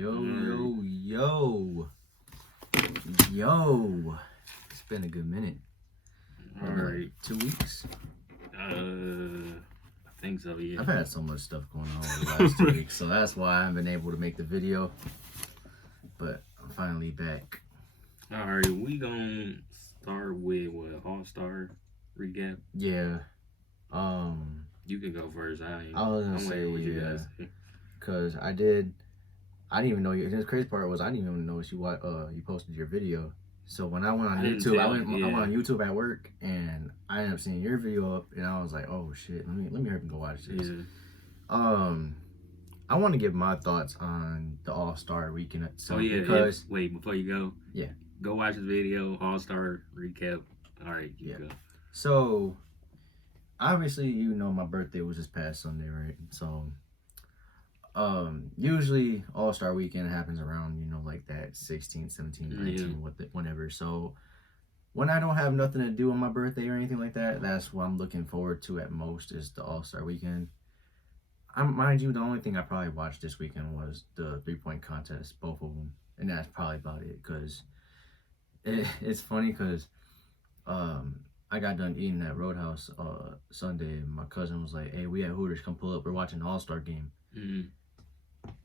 Yo. It's been a good minute. All right. 2 weeks? I think so, yeah. I've had so much stuff going on over the last 2 weeks, so that's why I haven't been able to make the video. But I'm finally back. All right, we gonna start with what, All-Star recap? Yeah. You can go first. I was gonna say, you guys say. Cause I didn't even know you. The crazy part was I didn't even know you posted your video. So when I went on YouTube, I went on YouTube at work, and I ended up seeing your video up, and I was like, oh shit, let me hurry and go watch this. Yeah. I want to give my thoughts on the All-Star weekend itself. Because wait, before you go, yeah, go watch this video, All-Star recap. All right, you go. So obviously, you know, my birthday was this past Sunday, right? So usually All-Star weekend happens around, you know, like that 16, 17, 19, whenever. So when I don't have nothing to do on my birthday or anything like that, that's what I'm looking forward to at most, is the All-Star weekend. Mind you, the only thing I probably watched this weekend was the 3-point contest, both of them, and that's probably about it. Because it's funny because I got done eating at Roadhouse Sunday, and my cousin was like, hey, we at Hooters, come pull up, we're watching the All-Star game.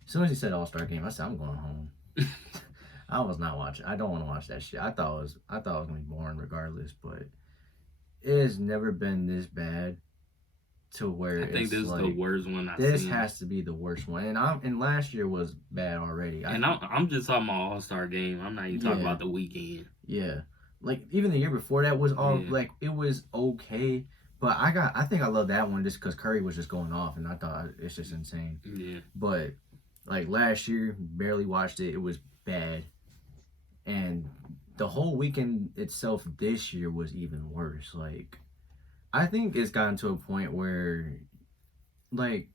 As soon as he said All-Star game, I said, I'm going home. I was not watching. I don't want to watch that shit. I thought it was gonna be boring regardless, but it has never been this bad to where I think this is like, the worst one I've seen. This has to be the worst one, and last year was bad already. I'm just talking about All-Star game. I'm not even talking about the weekend. Yeah, like even the year before that was all like it was okay. But I think I love that one just because Curry was just going off, and I thought it's just insane. Yeah. But like last year, barely watched it. It was bad, and the whole weekend itself this year was even worse. Like, I think it's gotten to a point where, like,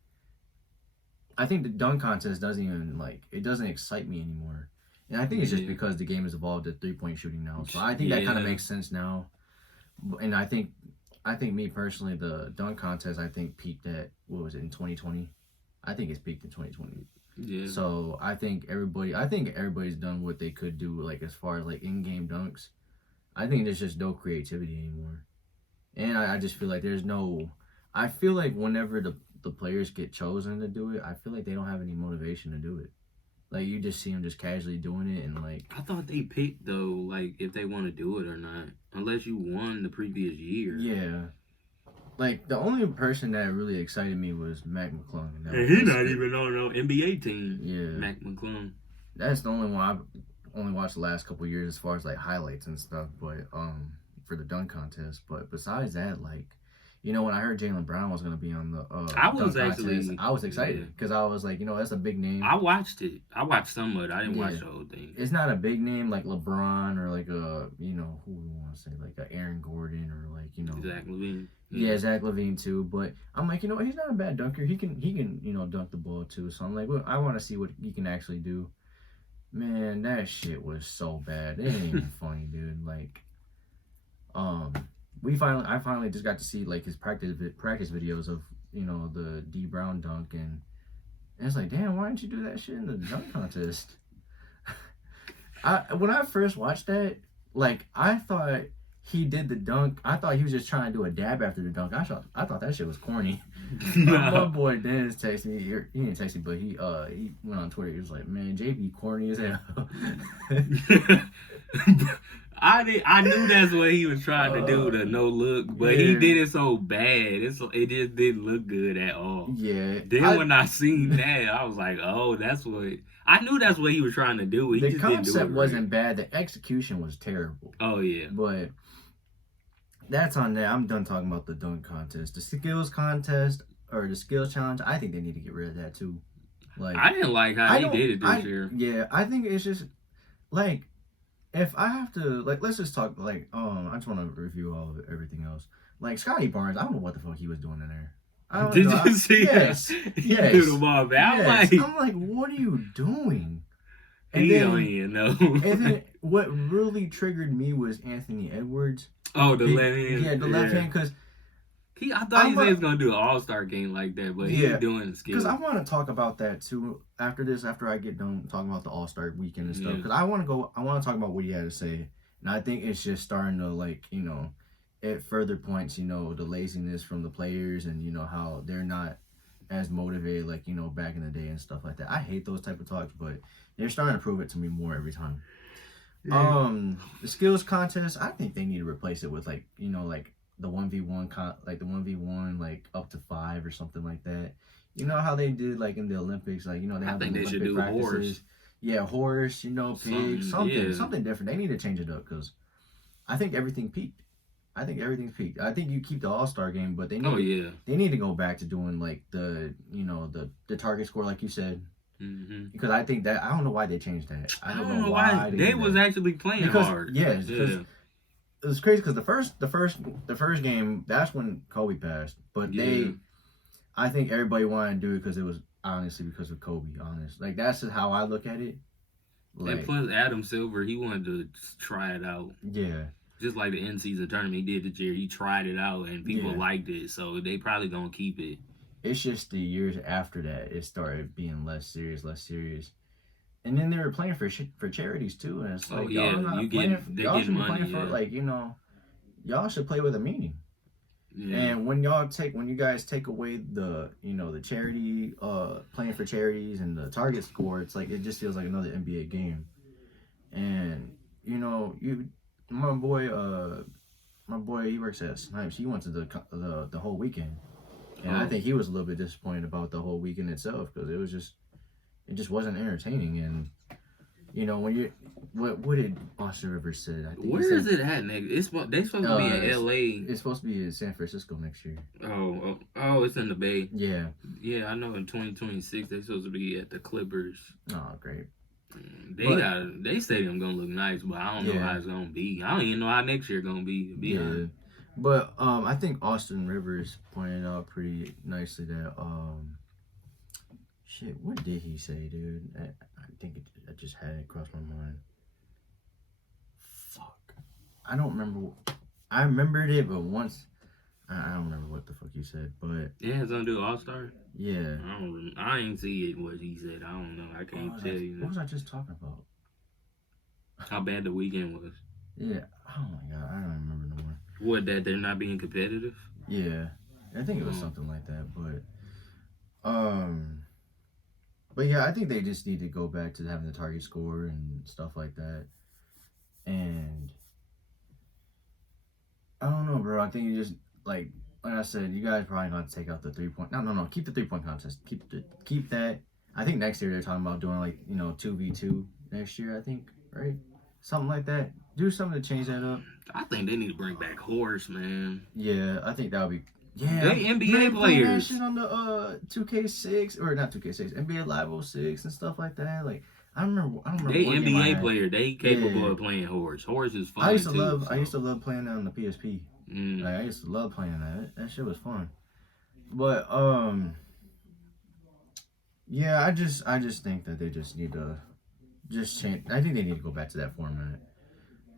I think the dunk contest doesn't even it doesn't excite me anymore. And I think it's just because the game has evolved to 3-point shooting now. So I think that kind of makes sense now. And I think me personally, the dunk contest, I think peaked at, what was it, in 2020? I think it's peaked in 2020. Yeah. So I think everybody's done what they could do, like as far as like in-game dunks. I think there's just no creativity anymore. And I just feel like I feel like whenever the players get chosen to do it, I feel like they don't have any motivation to do it. Like, you just see them just casually doing it, and like... I thought they picked, though, like, if they want to do it or not. Unless you won the previous year. Yeah. Like, the only person that really excited me was Mac McClung. And he's not even on no NBA team. Yeah. Mac McClung. That's the only one I've only watched the last couple of years as far as, like, highlights and stuff, but, for the dunk contest. But besides that, like... You know, when I heard Jaylen Brown was going to be on the I was excited because I was like, you know, that's a big name. I watched it. I watched some of it. I didn't watch the whole thing. It's not a big name like LeBron or like you know, who we want to say, like a Aaron Gordon or like, you know. Zach LaVine. Yeah, Zach LaVine too. But I'm like, you know, he's not a bad dunker. He can, you know, dunk the ball too. So I'm like, well, I want to see what he can actually do. Man, that shit was so bad. It ain't even funny, dude. Like, I finally just got to see like his practice videos of, you know, the D Brown dunk, and it's like, damn, why didn't you do that shit in the dunk contest? When I first watched that, like, I thought he did the dunk. I thought he was just trying to do a dab after the dunk. I thought that shit was corny. My boy Dennis texted me. He didn't text me, but he went on Twitter. He was like, man, JB corny as hell. I knew that's what he was trying to do, the no look, but he did it so bad. It just didn't look good at all. Yeah. Then when I seen that, I was like, oh, that's what... I knew that's what he was trying to do. The concept wasn't bad. The execution was terrible. Oh, yeah. But that's on that. I'm done talking about the dunk contest. The skills contest, or the skills challenge, I think they need to get rid of that, too. Like, I didn't like how he did it this year. Yeah, I think it's just, like... If I have to, like, let's just talk, like, I just want to review everything else. Like, Scotty Barnes, I don't know what the fuck he was doing in there. Did you see that? He threw the ball back. I'm like, what are you doing? And he don't even know. And then what really triggered me was Anthony Edwards. Oh, the left hand. Yeah, the left hand, because I thought he said he was gonna do an All-Star game like that, but he's doing the skills. Because I want to talk about that too after this. After I get done talking about the All-Star weekend and stuff, because I want to talk about what he had to say, and I think it's just starting to like it further points the laziness from the players and how they're not as motivated like back in the day and stuff like that. I hate those type of talks, but they're starting to prove it to me more every time. Yeah. The skills contest, I think they need to replace it with like the 1v1 like the 1v1 like up to 5 or something like that. You know how they did like in the Olympics, like they have the Olympic practices. Horse. Yeah, horse, pig, something different. They need to change it up because I think everything peaked. I think everything's peaked. I think you keep the All-Star game, but they need to go back to doing like the the target score like you said. Mm-hmm. Because I think that I don't know why they changed that. I don't know why they was actually playing hard. Yeah. It was crazy because the first game, that's when Kobe passed. But I think everybody wanted to do it because it was honestly because of Kobe. Honest, like that's how I look at it. Like, and plus Adam Silver, he wanted to try it out. Yeah. Just like the in-season tournament he did this year, he tried it out and people liked it, so they probably gonna keep it. It's just the years after that it started being less serious, and then they were playing for charities too, and it's like y'all should be playing for like y'all should play with a meaning. Yeah. And when you guys take away the the charity playing for charities and the target score, it's like it just feels like another NBA game. And my boy he works at Snipes. He went to the whole weekend, and I think he was a little bit disappointed about the whole weekend itself because it just wasn't entertaining. And when you what did Austin Rivers said? I think where is it at, nigga? They supposed to be in LA. It's supposed to be in San Francisco next year. Oh, it's in the Bay. Yeah. Yeah, I know. In 2026, they supposed to be at the Clippers. Oh, great. They stadium gonna look nice, but I don't know how it's gonna be. I don't even know how next year gonna be. To be honest. But I think Austin Rivers pointed out pretty nicely that shit. What did he say, dude? I think I just had it cross my mind. Fuck. I don't remember. I remembered it, but once I don't remember what the fuck he said. But yeah, it's gonna do All-Star. Yeah. I ain't see it. What he said. I don't know. I can't tell you. What was I just talking about? How bad the weekend was. Yeah. Oh my god, I don't remember no more. What, that they're not being competitive? Yeah, I think it was something like that. But yeah, I think they just need to go back to having the target score and stuff like that. And I don't know, bro. I think you just like I said, you guys probably gonna take out the 3-point. No. Keep the 3-point contest. Keep that. I think next year they're talking about doing like 2v2 next year. I think, right? Something like that. Do something to change that up. I think they need to bring back horse, man. Yeah, I think that would be. Yeah, they NBA players. That shit on the 2K6 or not 2K6, NBA Live 06 and stuff like that. Like I don't remember. They NBA player. They capable of playing horse. Horse is fun. I used to love playing that on the PSP. Like I used to love playing that. That shit was fun. But yeah, I just think that they just need to change. I think they need to go back to that format.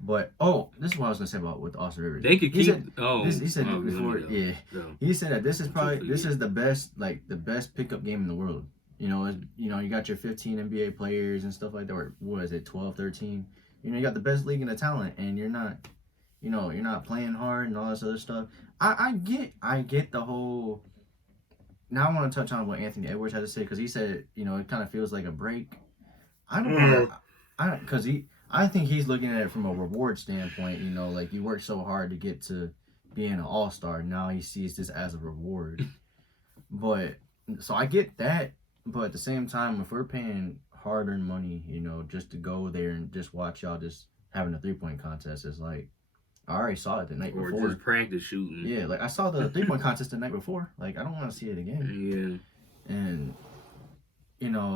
But this is what I was gonna say about with Austin Rivers. They could keep. He said before. Yeah, he said that this is the best pickup game in the world. You got your 15 NBA players and stuff like that. Or what is it, 12, 13? You got the best league in the talent, and you're not playing hard and all this other stuff. I get the whole. Now I want to touch on what Anthony Edwards had to say because he said it kind of feels like a break. I don't know. I think he's looking at it from a reward standpoint. Like you worked so hard to get to being an all-star. Now he sees this as a reward. But so I get that. But at the same time, if we're paying hard-earned money, just to go there and just watch y'all just having a 3-point contest, it's like I already saw it the night before. Or just practice shooting. Yeah, like I saw the 3-point contest the night before. Like I don't want to see it again. Yeah. And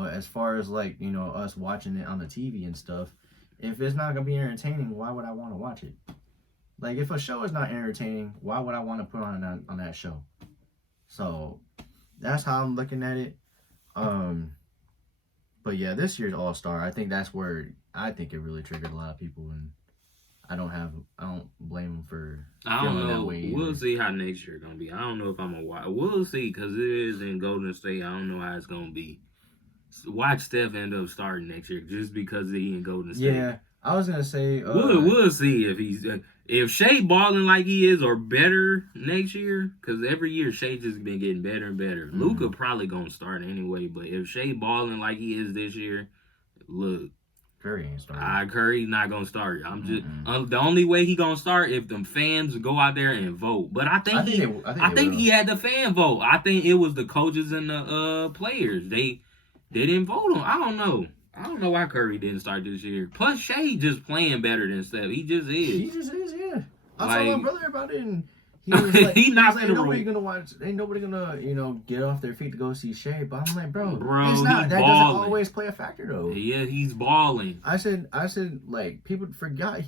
as far as like us watching it on the TV and stuff. If it's not gonna be entertaining, why would I want to watch it? Like, if a show is not entertaining, why would I want to put on that show? So, that's how I'm looking at it. But yeah, this year's All-Star, I think that's where I think it really triggered a lot of people, and I don't blame him for I don't feeling that know. way either. We'll see how next year gonna be. I don't know if I'm gonna watch. We'll see because it is in Golden State. I don't know how it's gonna be. Watch Steph end up starting next year just because he in Golden State. Yeah, I was gonna say we'll see if he's if Shea balling like he is or better next year. Because every year Shea just been getting better and better. Mm-hmm. Luka probably gonna start anyway. But if Shea balling like he is this year, look. Curry ain't starting. Curry not gonna start. I'm just the only way he gonna start if them fans go out there and vote. But I think he had the fan vote. I think it was the coaches and the players. They didn't vote him. I don't know. I don't know why Curry didn't start this year. Plus Shea just playing better than Steph. He just is. He just is. Yeah. I told my brother about it, and he was like, he not like, nobody gonna watch. Ain't nobody gonna get off their feet to go see Shea. But I'm like, bro, it's not. That doesn't always play a factor though. Yeah, he's balling. I said, like people forgot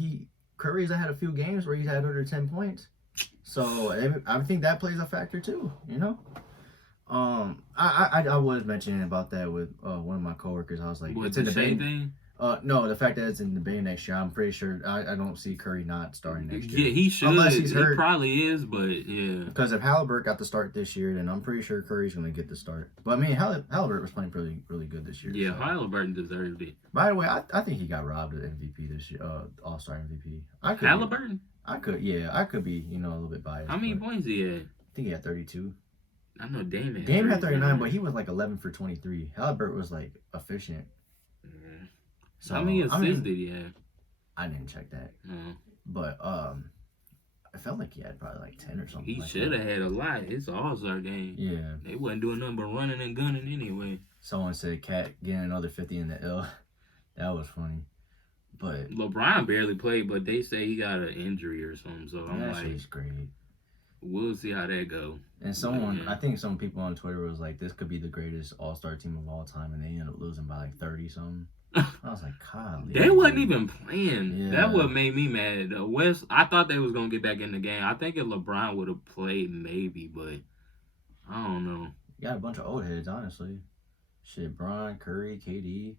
Curry's had a few games where he's had under 10 points. So I think that plays a factor too. I was mentioning about that with one of my coworkers. I was like, it's in the Shea thing. No, the fact that it's in the Bay next year, I'm pretty sure. I don't see Curry not starting next year. Yeah, he should. Unless he's hurt. He probably is, but yeah. Because if Halliburton got the start this year, then I'm pretty sure Curry's going to get the start. But I mean, Halliburton was playing really, really good this year. Yeah, so. Halliburton deserved it. By the way, I think he got robbed of MVP this year, All-Star MVP. Halliburton? I could be, a little bit biased. How many points he had? I think he had 32. I know Dame had 39, but he was like 11 for 23. Halliburton was like efficient. Mm-hmm. So, how many assists did he have? I didn't check that. No. But I felt like he had probably like 10 or something. He should have had a lot. It's an All-Star game. Yeah. They wasn't doing nothing but running and gunning anyway. Someone said Cat getting another 50 in the L. That was funny. But LeBron barely played, but they say he got an injury or something. So I'm like, he's great. We'll see how that go. And I think some people on Twitter was like, this could be the greatest All-Star team of all time, and they ended up losing by like 30 something. I was like, God. They wasn't even playing. Yeah. That what made me mad. The West, I thought they was gonna get back in the game. I think if LeBron would have played, maybe, but I don't know. You got a bunch of old heads, honestly. Shit, Bron, Curry, KD.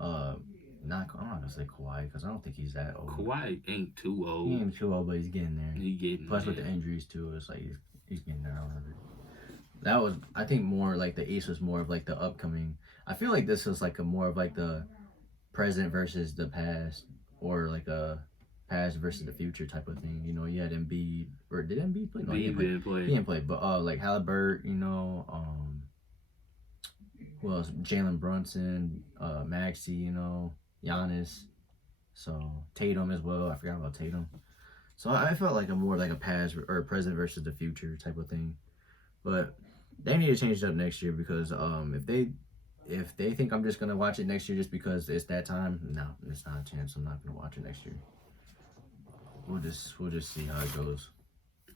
I'm not gonna say Kawhi because I don't think he's that old. Kawhi ain't too old. He ain't too old, but he's getting there. Plus with the injuries too, it's like he's getting there. That was, I think, more like the East was more of like the upcoming. I feel like this was like a more of like the present versus the past, or like a past versus the future type of thing. You had Embiid, or did Embiid play? No, he didn't play. He didn't play, but like Halliburton, who else? Jalen Brunson, Maxey, Giannis, so Tatum as well. I forgot about Tatum. So I felt like a more like a past or present versus the future type of thing, but they need to change it up next year because if they think I'm just gonna watch it next year just because it's that time, no, it's not a chance. I'm not gonna watch it next year. We'll just see how it goes.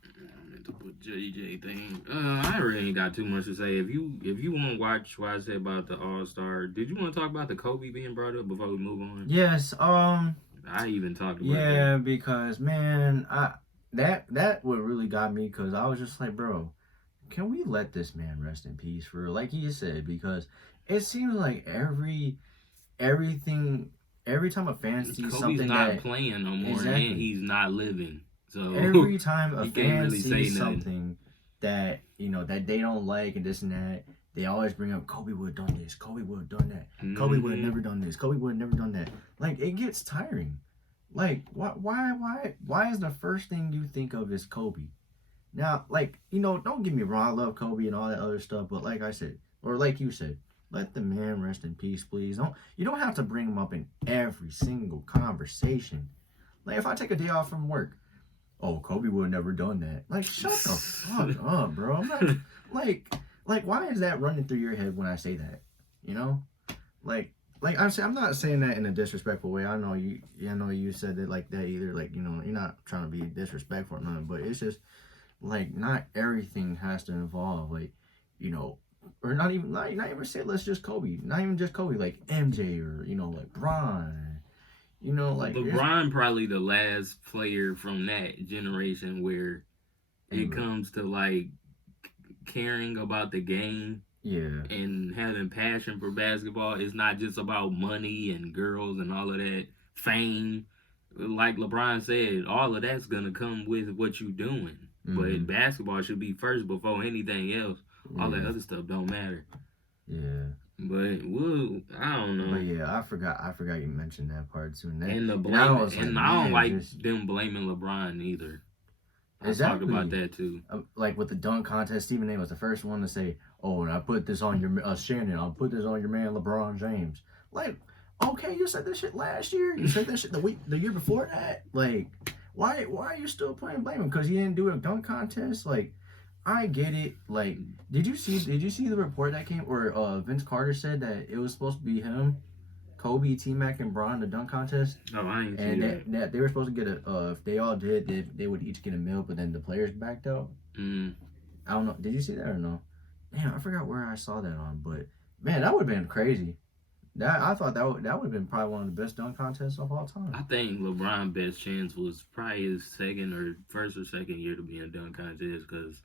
I meant to put JJ thing. I really ain't got too much to say. If you want to watch what I said about the All-Star, did you want to talk about the Kobe being brought up before we move on? Yes. I even talked about that. Yeah, because man, that what really got me, because I was just like, bro, can we let this man rest in peace for real? Like he said, because it seems like every time a fan sees Kobe's something not that playing no more, exactly. and he's not living. So every time a fan really sees something that that they don't like and this and that, they always bring up Kobe would have done this, Kobe would have done that, Kobe would have never done this, Kobe would have never done that. Like it gets tiring. Like why is the first thing you think of is Kobe? Now, like, don't get me wrong, I love Kobe and all that other stuff, but like I said, or like you said, let the man rest in peace, please. You don't have to bring him up in every single conversation. Like if I take a day off from work, oh, Kobe would have never done that. Like, shut the fuck up, bro. I'm not like why is that running through your head when I say that? Like I'm not saying that in a disrespectful way. I know you said it like that either. Like, you're not trying to be disrespectful or nothing, but it's just like not everything has to involve like, or not even say let's just Kobe. Not even just Kobe, like MJ or like Bron. Like LeBron probably the last player from that generation where it comes to like caring about the game. Yeah. And having passion for basketball. It's not just about money and girls and all of that fame. like LeBron said, all of that's gonna come with what you doing. But basketball should be first before anything else. All that other stuff don't matter. Yeah. But I don't know. But yeah, I forgot you mentioned that part too. And the blame, I don't like them blaming LeBron either. I talk about that too. Like with the dunk contest, Stephen A was the first one to say, "Oh, and I put this on your Shannon. I'll put this on your man LeBron James." Like, okay, you said this shit last year. You said that shit the year before that. Like, why are you still playing blame him because he didn't do a dunk contest? Like, I get it. Like, did you see the report that came where Vince Carter said that it was supposed to be him, Kobe, T-Mac, and Bron in the dunk contest? Oh, I ain't see that. And they were supposed to get if they all did, they would each get a mil, but then the players backed out. I don't know. Did you see that or no? Man, I forgot where I saw that on, but man, that would have been crazy. I thought that would have been probably one of the best dunk contests of all time. I think LeBron's best chance was probably his first or second year to be in a dunk contest because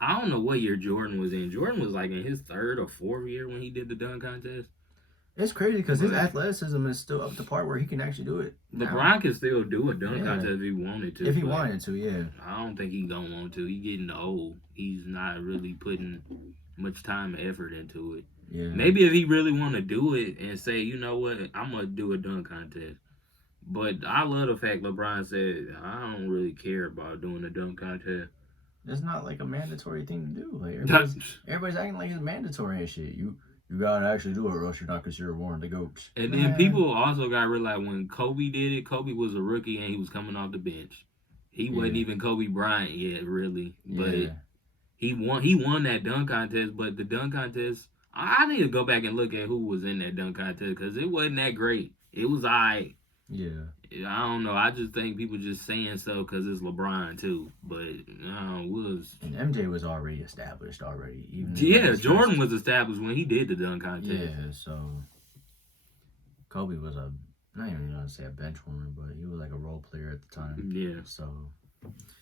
I don't know what year Jordan was in. Jordan was like in his third or fourth year when he did the dunk contest. It's crazy because his athleticism is still up to part where he can actually do it. LeBron can still do a dunk contest if he wanted to. If he wanted to, yeah. I don't think he don't want to. He's getting old. He's not really putting much time and effort into it. Yeah. Maybe if he really want to do it and say, you know what, I'm going to do a dunk contest. But I love the fact LeBron said, I don't really care about doing a dunk contest. It's not like a mandatory thing to do. Like everybody's acting like it's mandatory and shit. You gotta actually do it or else you're not considered one of the GOATs. And then people also got to realize when Kobe did it, Kobe was a rookie and he was coming off the bench. He wasn't even Kobe Bryant yet, really. But he won that dunk contest. But the dunk contest, I need to go back and look at who was in that dunk contest because it wasn't that great. It was all right. Yeah. I don't know. I just think people just saying so because it's LeBron too. But was. And MJ was already established already. Jordan was established when he did the dunk contest. Yeah, so Kobe was not even gonna say a bench warmer, but he was like a role player at the time. Yeah. So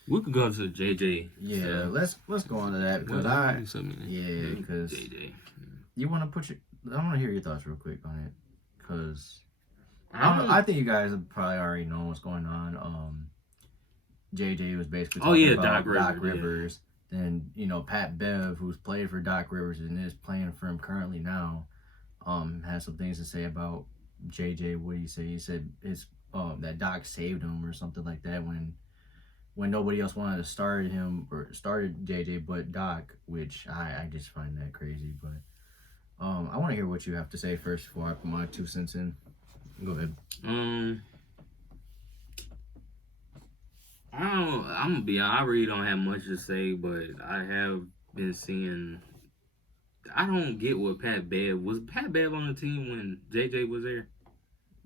we could go to JJ. Yeah, let's go on to that because because JJ. You want to I want to hear your thoughts real quick on it because. I don't know. I think you guys have probably already know what's going on. JJ was basically talking about Doc Rivers. Yeah. Then, Pat Bev, who's played for Doc Rivers and is playing for him currently now, has some things to say about JJ. What did he say? He said that Doc saved him or something like that when nobody else wanted to start him or started JJ but Doc, which I just find that crazy. But I want to hear what you have to say first before I put my 2 cents in. Go ahead. I'm gonna be honest, I really don't have much to say, but I have been seeing. I don't get what Pat Bev was. Pat Bev on the team when JJ was there?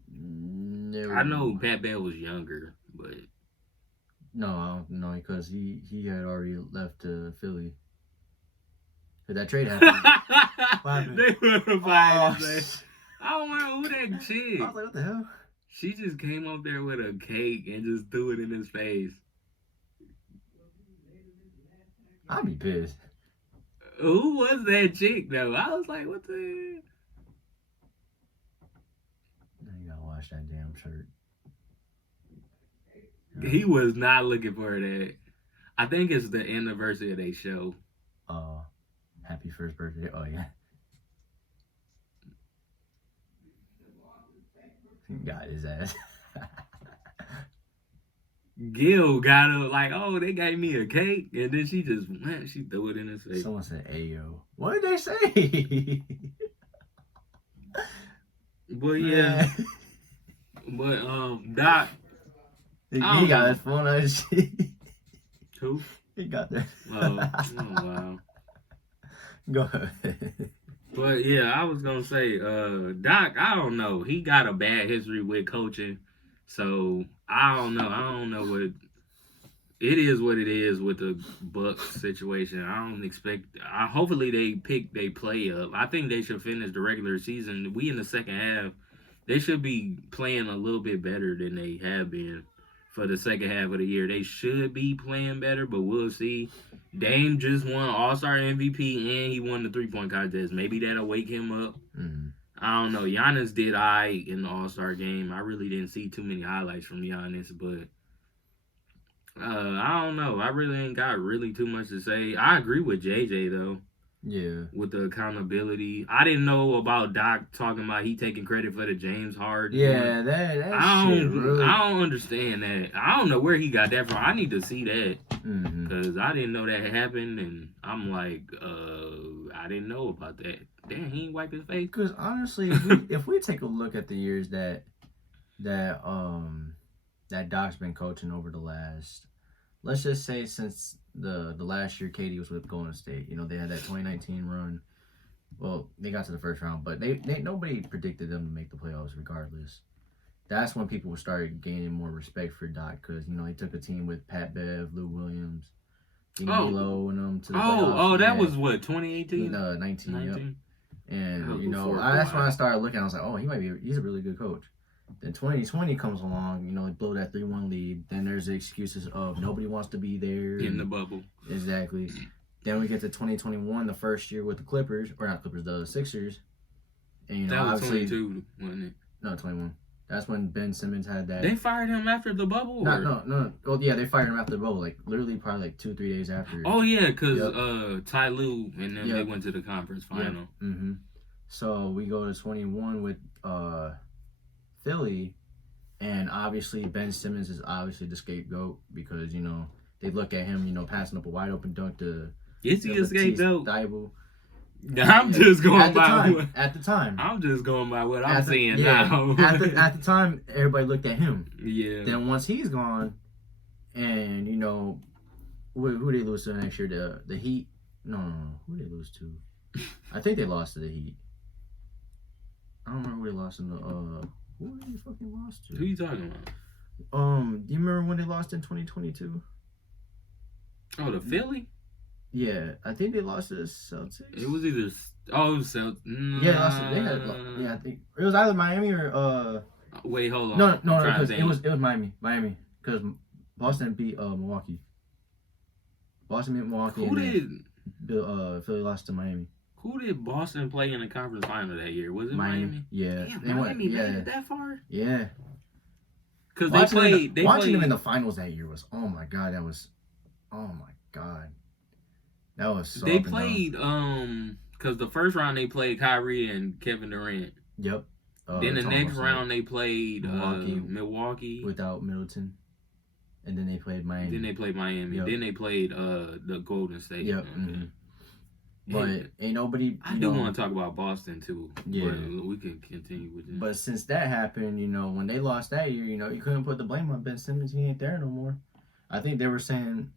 No. I know Pat Bev was younger, but no, I don't know because he had already left to Philly. But that trade happened. They were fighting. I don't know who that chick. I was like, what the hell? She just came up there with a cake and just threw it in his face. I'd be pissed. Who was that chick, though? I was like, what the... Now you gotta wash that damn shirt. He was not looking for that. I think it's the anniversary of their show. Happy first birthday. Oh, yeah. Got his ass. Gil got her like, oh, they gave me a cake, and then she threw it in his face. Someone said, "Ayo." What did they say? But yeah, but Doc, he got his phone out of shit. Who? He got that. Oh wow. Go ahead. But yeah, I was gonna say, Doc, I don't know. He got a bad history with coaching. So I don't know what it is with the Bucks situation. I don't expect hopefully they pick they play up. I think they should finish the regular season. We in the second half. They should be playing a little bit better than they have been for the second half of the year. They should be playing better, but we'll see. Dame just won All-Star MVP and he won the 3-point contest. Maybe that'll wake him up. Mm-hmm. I don't know. Giannis did in the All-Star game. I really didn't see too many highlights from Giannis, but I don't know. I really ain't got really too much to say. I agree with JJ though. Yeah. With the accountability, I didn't know about Doc talking about he taking credit for the James Harden. Yeah, that shit really. I don't understand that. I don't know where he got that from. I need to see that because I didn't know that happened, and I'm like, I didn't know about that. Damn, he ain't wiped his face. Because honestly, if we take a look at the years that Doc's been coaching over the last, let's just say since the last year KD was with Golden State, they had that 2019 run. Well, they got to the first round, but they nobody predicted them to make the playoffs regardless. That's when people started gaining more respect for Doc because he took a team with Pat Bev, Lou Williams, D'Lo, and them to the playoffs. That was what 2018, 19. Yep. And that that's when I started looking. I was like, oh, he's a really good coach. Then 2020 comes along, they blow that 3-1 lead. Then there's the excuses of nobody wants to be there. In the bubble. Exactly. Then we get to 2021, the first year with the Clippers, or not Clippers, the Sixers. And that was obviously 22, wasn't it? No, 21. That's when Ben Simmons had that. They fired him after the bubble? No. Well, yeah, they fired him after the bubble, literally probably 2-3 days after. Oh, yeah, because Ty Lue and them, they went to the conference final. Yep. Mm-hmm. So we go to 21 with Philly, and obviously Ben Simmons is obviously the scapegoat because, they look at him, passing up a wide open dunk to... Is he a scapegoat? I'm just going at the time. I'm just going by what I'm seeing now. at the time, everybody looked at him. Yeah. Then once he's gone, and who they lose to the next year? The Heat. No. Who they lose to? I think they lost to the Heat. I don't remember who they lost in the. Who they fucking lost to? Who you talking about? Do you remember when they lost in 2022? Oh, the Philly. Yeah, I think they lost to the Celtics. It was either Celtics. Yeah, I think it was either Miami or Wait, hold on. No, because it was Miami because Boston beat Milwaukee. Boston beat Milwaukee. Philly lost to Miami. Who did Boston play in the conference final that year? Was it Miami? Yeah. Damn, Miami made it that far? Yeah. Because watching them in the finals that year was oh my god. That was so. They played because the first round they played Kyrie and Kevin Durant. Yep. Then the next round they played Milwaukee without Middleton, and then they played Miami. Yep. Then they played the Golden State. Yep. Mm-hmm. But ain't nobody. I do want to talk about Boston too. Yeah, but we can continue with that. But since that happened, when they lost that year, you couldn't put the blame on Ben Simmons. He ain't there no more. I think they were saying,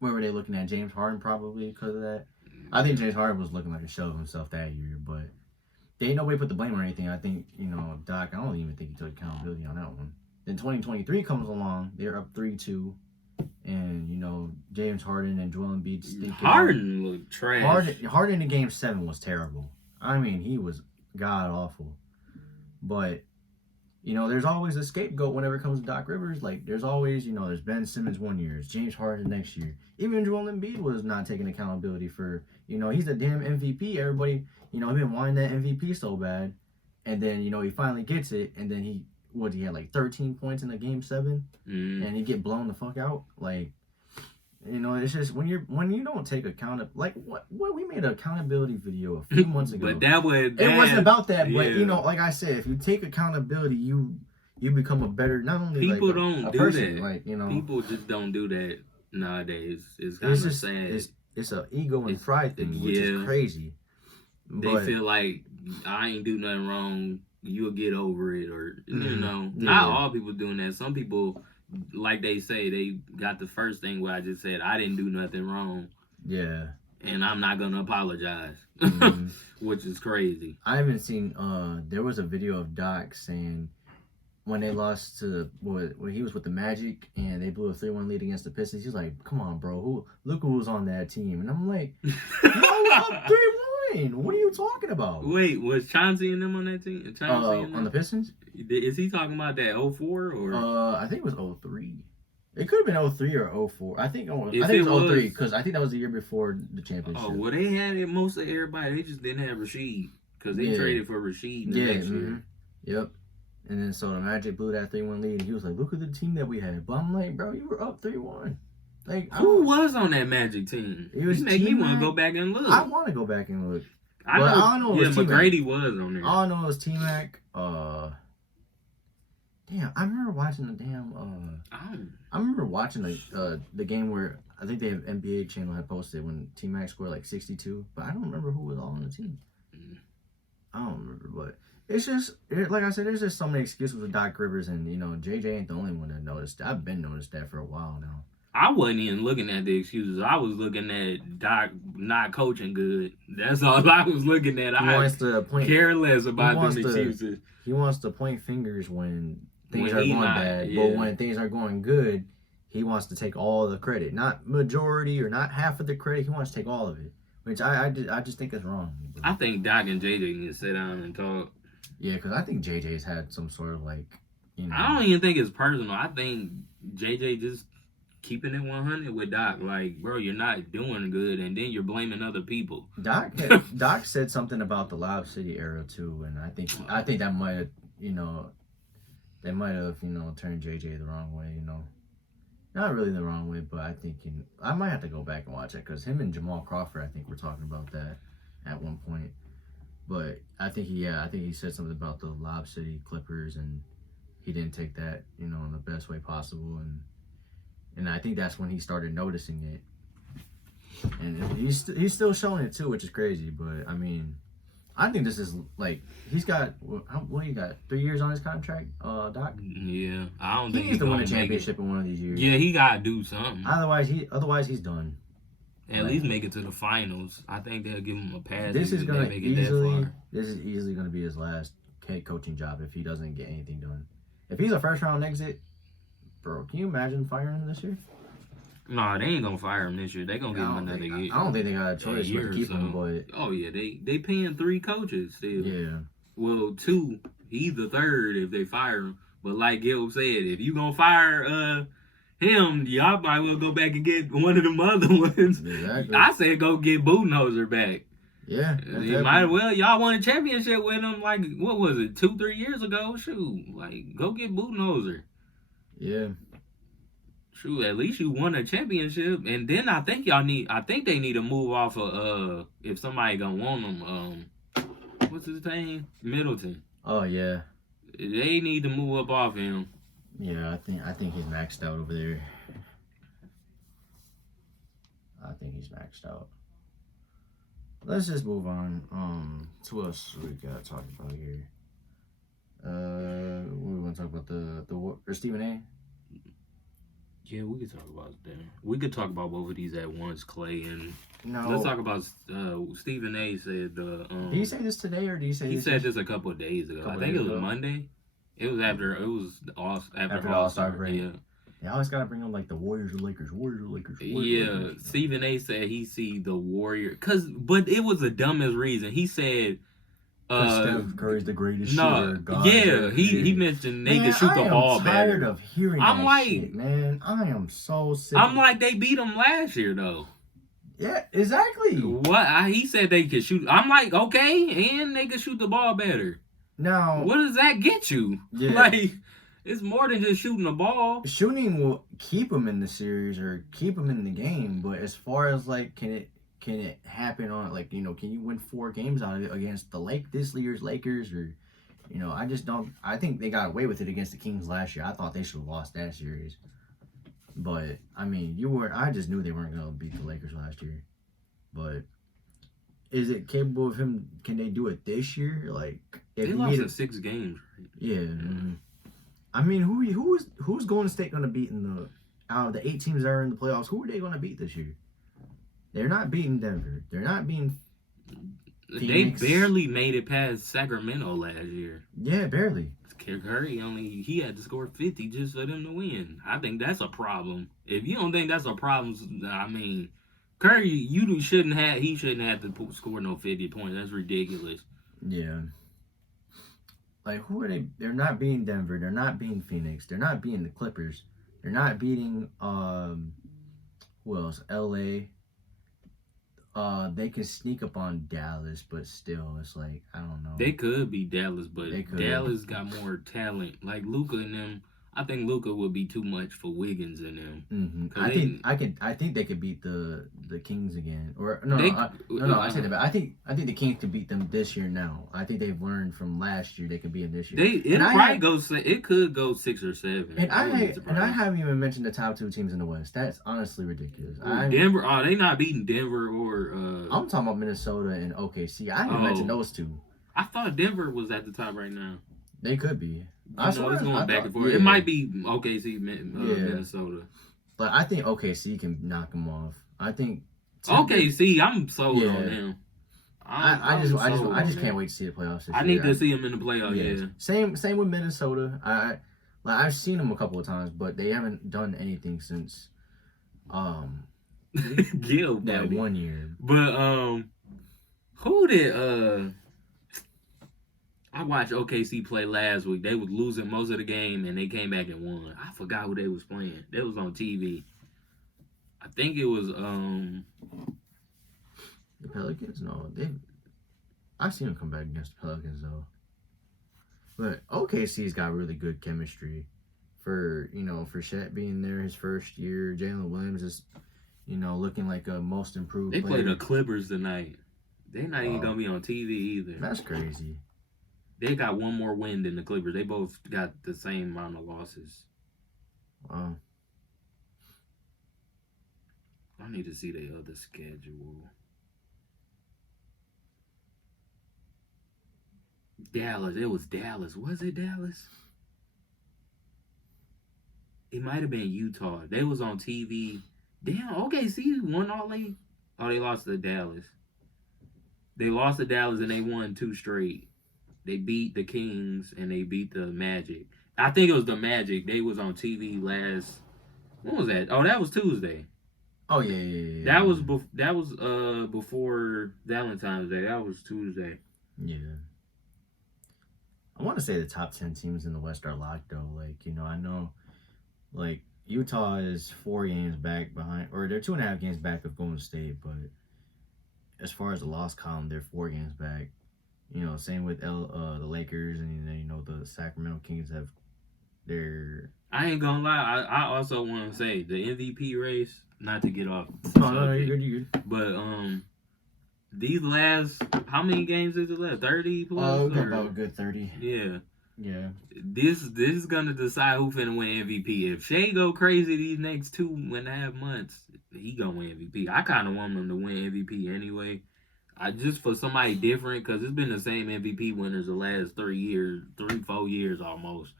where were they looking at? James Harden probably because of that. I think James Harden was looking like a shell of himself that year, but they ain't no way put the blame on anything. I think Doc. I don't even think he took accountability on that one. Then 2023 comes along. They're up 3-2. And James Harden and Joel Embiid stinking. Harden looked trash. Harden in Game 7 was terrible. I mean, he was god awful. But there's always a scapegoat whenever it comes to Doc Rivers. Like there's always there's Ben Simmons one year, it's James Harden next year. Even Joel Embiid was not taking accountability for he's the damn MVP. Everybody he been wanting that MVP so bad, and then he finally gets it, and then he had like 13 points in the Game 7, and he get blown the fuck out. Like, it's just when you don't take account like what we made an accountability video a few months ago. But it wasn't about that. But like I said, if you take accountability, you become a better not only people like don't a do person, that. like people just don't do that nowadays. It's kind of sad. It's an ego and pride thing, which is crazy. They feel like I ain't do nothing wrong. You'll get over it, or not all people doing that. Some people, like they say, they got the first thing where I just said I didn't do nothing wrong. Yeah, and I'm not gonna apologize, which is crazy. I haven't seen. There was a video of Doc saying when they lost to when he was with the Magic and they blew a 3-1 lead against the Pistons. He's like, "Come on, bro, look who was on that team?" And I'm like, "Up 3-1. What are you talking about?" Wait, was Chauncey and them on that team? On the Pistons? Is he talking about that 04 or? I think it was 03. It could have been 03 or 04. I think it was 03 because I think that was the year before the championship. Oh, well, they had most of everybody. They just didn't have Rasheed because they traded for Rasheed the next year. Yep. And then so the Magic blew that 3-1 lead, and he was like, "Look at the team that we had." But I'm like, bro, you were up 3-1. Like, who was on that Magic team? It was. You make me want to go back and look. I want to go back and look. I know. Yeah, McGrady was on there. All I know is T-Mac. Damn, I remember watching the damn. I remember watching the game where I think they have NBA channel had posted when T-Mac scored like 62, but I don't remember who was all on the team. I don't remember, but it's just like I said, there's just so many excuses with Doc Rivers, and JJ ain't the only one that noticed. I've been noticed that for a while now. I wasn't even looking at the excuses. I was looking at Doc not coaching good. That's all I was looking at. He wants to point, care less about them excuses. He wants to point fingers when things are going bad, but when things are going good, he wants to take all the credit. Not majority or not half of the credit. He wants to take all of it, which I just think is wrong. I think Doc and JJ need to sit down and talk. Yeah, because I think JJ's had some sort of like, I don't even think it's personal. I think JJ just keeping it 100 with Doc. Like, bro, you're not doing good, and then you're blaming other people. Doc said something about the Lob City era too, and I think that might have, they might have, turned JJ the wrong way, Not really the wrong way, but I think I might have to go back and watch it, because him and Jamal Crawford, I think, were talking about that at one point. But I think he said something about the Lob City Clippers, and he didn't take that, in the best way possible, and I think that's when he started noticing it. And he's still showing it too, which is crazy. But I mean, I think this is like he's got what he got 3 years on his contract, Doc. Yeah, I don't think he needs to win a championship in one of these years. Yeah, he gotta do something. Otherwise he's done. At least make it to the finals. I think they'll give him a pass. This is easily gonna be his last coaching job if he doesn't get anything done. If he's a first round exit, bro, can you imagine firing him this year? Nah, they ain't gonna fire him this year. They gonna give him another year. I don't think they got a choice to keep him, but oh yeah, they paying 3 coaches still. Yeah. Well, 2. He's the third if they fire him. But like Gil said, if you gonna fire him, y'all might well go back and get one of them other ones. Exactly. I said go get Budenholzer back. Yeah. You might as well. Y'all won a championship with him, like, what was it, 2-3 years ago? Shoot. Like, go get Budenholzer. Yeah. Shoot, at least you won a championship. And then I think they need to move off of, if somebody gonna want him, what's his name? Middleton. Oh, yeah. They need to move up off him. Yeah, I think he's maxed out over there. I think he's maxed out. Let's just move on. To what else we got to talk about here? What we want to talk about the Stephen A. Yeah, we could talk about that. We could talk about both of these at once, Clay, and no. Let's talk about Stephen A. said did he say this today or did he say he said this a couple of days ago? I think it was Monday. It was after All-Star break. Yeah. They always gotta bring up like the Warriors or Lakers. Yeah, Stephen A. said he see the Warrior but it was the dumbest reason. He said Steph Curry's the greatest shooter. Yeah, he mentioned they could shoot the ball better. I'm tired of hearing that shit, man. I am so sick. I'm like, they beat them last year though. Yeah, exactly. What he said they could shoot. I'm like, okay, and they could shoot the ball better. Now, what does that get you? Yeah. Like, it's more than just shooting the ball. Shooting will keep them in the series or keep them in the game, but as far as like, can it happen on like, can you win 4 games out of it against this year's Lakers or, I just don't. I think they got away with it against the Kings last year. I thought they should have lost that series, but I mean, I just knew they weren't gonna beat the Lakers last year, but. Is it capable of him? Can they do it this year? Like, if they lost in 6 games, right? Yeah. Mm-hmm. I mean, who's Golden State going to beat out of the 8 teams that are in the playoffs? Who are they going to beat this year? They're not beating Denver. They're not beating Phoenix. They barely made it past Sacramento last year. Yeah, barely. Curry he had to score 50 just for them to win. I think that's a problem. If you don't think that's a problem, I mean. Curry, he shouldn't have to score no 50 points. That's ridiculous. Yeah. Like, who are they? They're not beating Denver. They're not beating Phoenix. They're not beating the Clippers. They're not beating, who else? LA. They could sneak up on Dallas, but still, it's like I don't know. They could be Dallas, but Dallas got more talent. Like Luka and them, I think Luka would be too much for Wiggins and them. Mm-hmm. I think they could beat the Kings again. Or no. I said that. But I think the Kings could beat them this year. Now I think they've learned from last year. They could beat them this year. It could go 6 or 7. And I haven't even mentioned the top 2 teams in the West. That's honestly ridiculous. Denver. Oh, they not beating Denver or. I'm talking about Minnesota and OKC. I haven't mentioned those 2. I thought Denver was at the top right now. They could be. It's going back and forth. Yeah. It might be OKC, Minnesota. But I think OKC can knock them off. I think OKC. I'm sold on them. I just can't wait to see the playoffs. I need to see them in the playoffs. Yeah. Same with Minnesota. I've seen them a couple of times, but they haven't done anything since Gil that 1 year. But who did I watched OKC play last week. They was losing most of the game, and they came back and won. I forgot who they was playing. They was on TV. I think it was the Pelicans. No, I've seen them come back against the Pelicans though. But OKC's got really good chemistry. For Shet being there his first year, Jalen Williams is looking like a most improved. They play the Clippers tonight. They're not even gonna be on TV either. That's crazy. They got one more win than the Clippers. They both got the same amount of losses. Wow. I need to see their other schedule. Dallas. It was Dallas. Was it Dallas? It might have been Utah. They was on TV. Damn, OKC won all they... Oh, they lost to Dallas. They lost to Dallas and they won 2 straight. They beat the Kings and they beat the Magic. I think it was the Magic. They was on TV last. When was that? Oh, that was Tuesday. Oh yeah. That was before Valentine's Day. That was Tuesday. Yeah. I want to say the top 10 teams in the West are locked though. Like I know, like Utah is 4 games back behind, or they're 2.5 games back of Golden State. But as far as the loss column, they're 4 games back. Same with the Lakers, and the Sacramento Kings have their. I ain't gonna lie. I also want to say the MVP race. Not to get off. No, you're good. But these last, how many games is it left? 30 plus. Oh, about a good 30. Yeah. Yeah. This is gonna decide who finna win MVP. If Shea go crazy these next 2.5 months, he gonna win MVP. I kind of want him to win MVP anyway. Just for somebody different, because it's been the same MVP winners the last 4 years almost.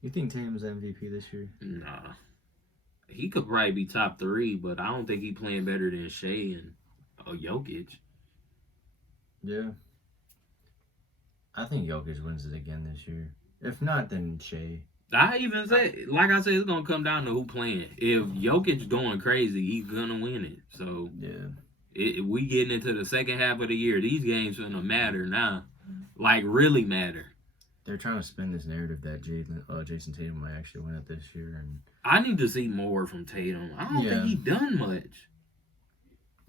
You think Tatum's MVP this year? Nah. He could probably be top 3, but I don't think he playing better than Shea and Jokic. Yeah. I think Jokic wins it again this year. If not, then Shea. I even say, like I said, it's gonna come down to who playing. If Jokic going crazy, he's gonna win it. So yeah, we getting into the second half of the year. These games gonna matter now, like really matter. They're trying to spin this narrative that Jason Tatum might actually win it this year, and I need to see more from Tatum. I don't think he done much.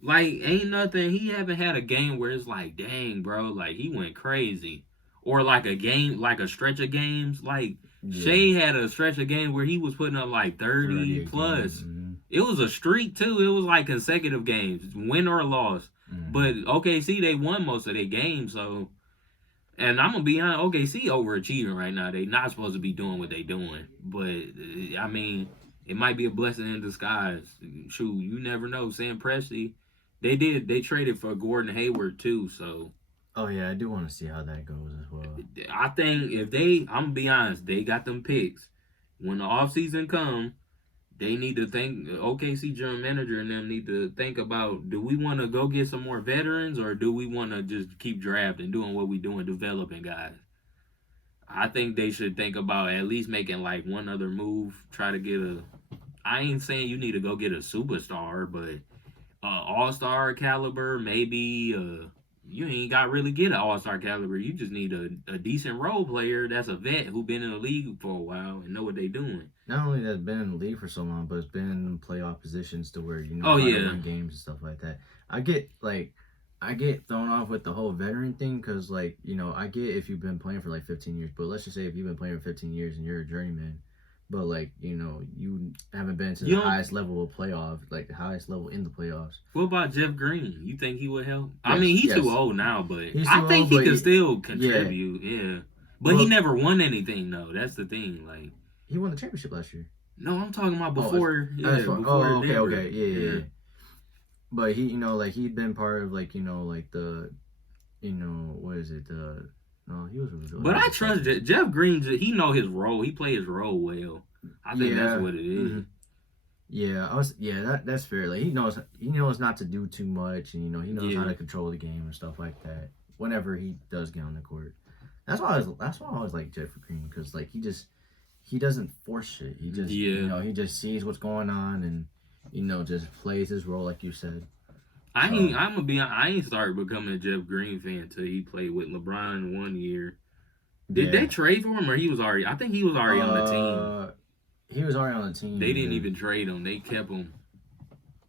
Like, ain't nothing. He haven't had a game where it's like, dang, bro, like he went crazy, or like a game, like a stretch of games, like. Yeah. Shea had a stretch of games where he was putting up like 30 plus. Mm-hmm. It was a streak too. It was like consecutive games, win or loss. Mm-hmm. But OKC, they won most of their games. So, and I'm gonna be honest, OKC overachieving right now. They not supposed to be doing what they doing. But I mean, it might be a blessing in disguise. Shoot, you never know. Sam Presti, they traded for Gordon Hayward too. So. Oh, yeah, I do want to see how that goes as well. I think I'm going to be honest, they got them picks. When the offseason come, they need to think, OKC general manager and them need to think about, do we want to go get some more veterans or do we want to just keep drafting, doing what we doing, developing guys? I think they should think about at least making like one other move, try to get I ain't saying you need to go get a superstar, but all-star caliber, maybe you ain't got really get an all-star caliber. You just need a decent role player that's a vet who been in the league for a while and know what they doing. Not only that's been in the league for so long, but it's been in playoff positions to where how to win games and stuff like that. I get thrown off with the whole veteran thing because I get if you've been playing for like 15 years, but let's just say if you've been playing for 15 years and you're a journeyman, but you haven't been to the highest level of playoff, like the highest level in the playoffs. What about Jeff Green? You think he would help? Yes, I mean, he's too old now, but I think he can still contribute. Yeah. But he never won anything though. That's the thing. Like he won the championship last year. No, I'm talking about before. Okay, yeah. But he, he'd been part of what is it? No, he was. But I trust Jeff Green. He know his role. He played his role well. I think that's what it is. Mm-hmm. Yeah, that's fair. Like he knows not to do too much, and he knows how to control the game and stuff like that. Whenever he does get on the court, that's why I always like Jeff Green because he doesn't force shit. He just he just sees what's going on and just plays his role like you said. I ain't started becoming a Jeff Green fan until he played with LeBron 1 year. Did they trade for him or he was already? I think he was already on the team. He was already on the team. They didn't even trade him. They kept him.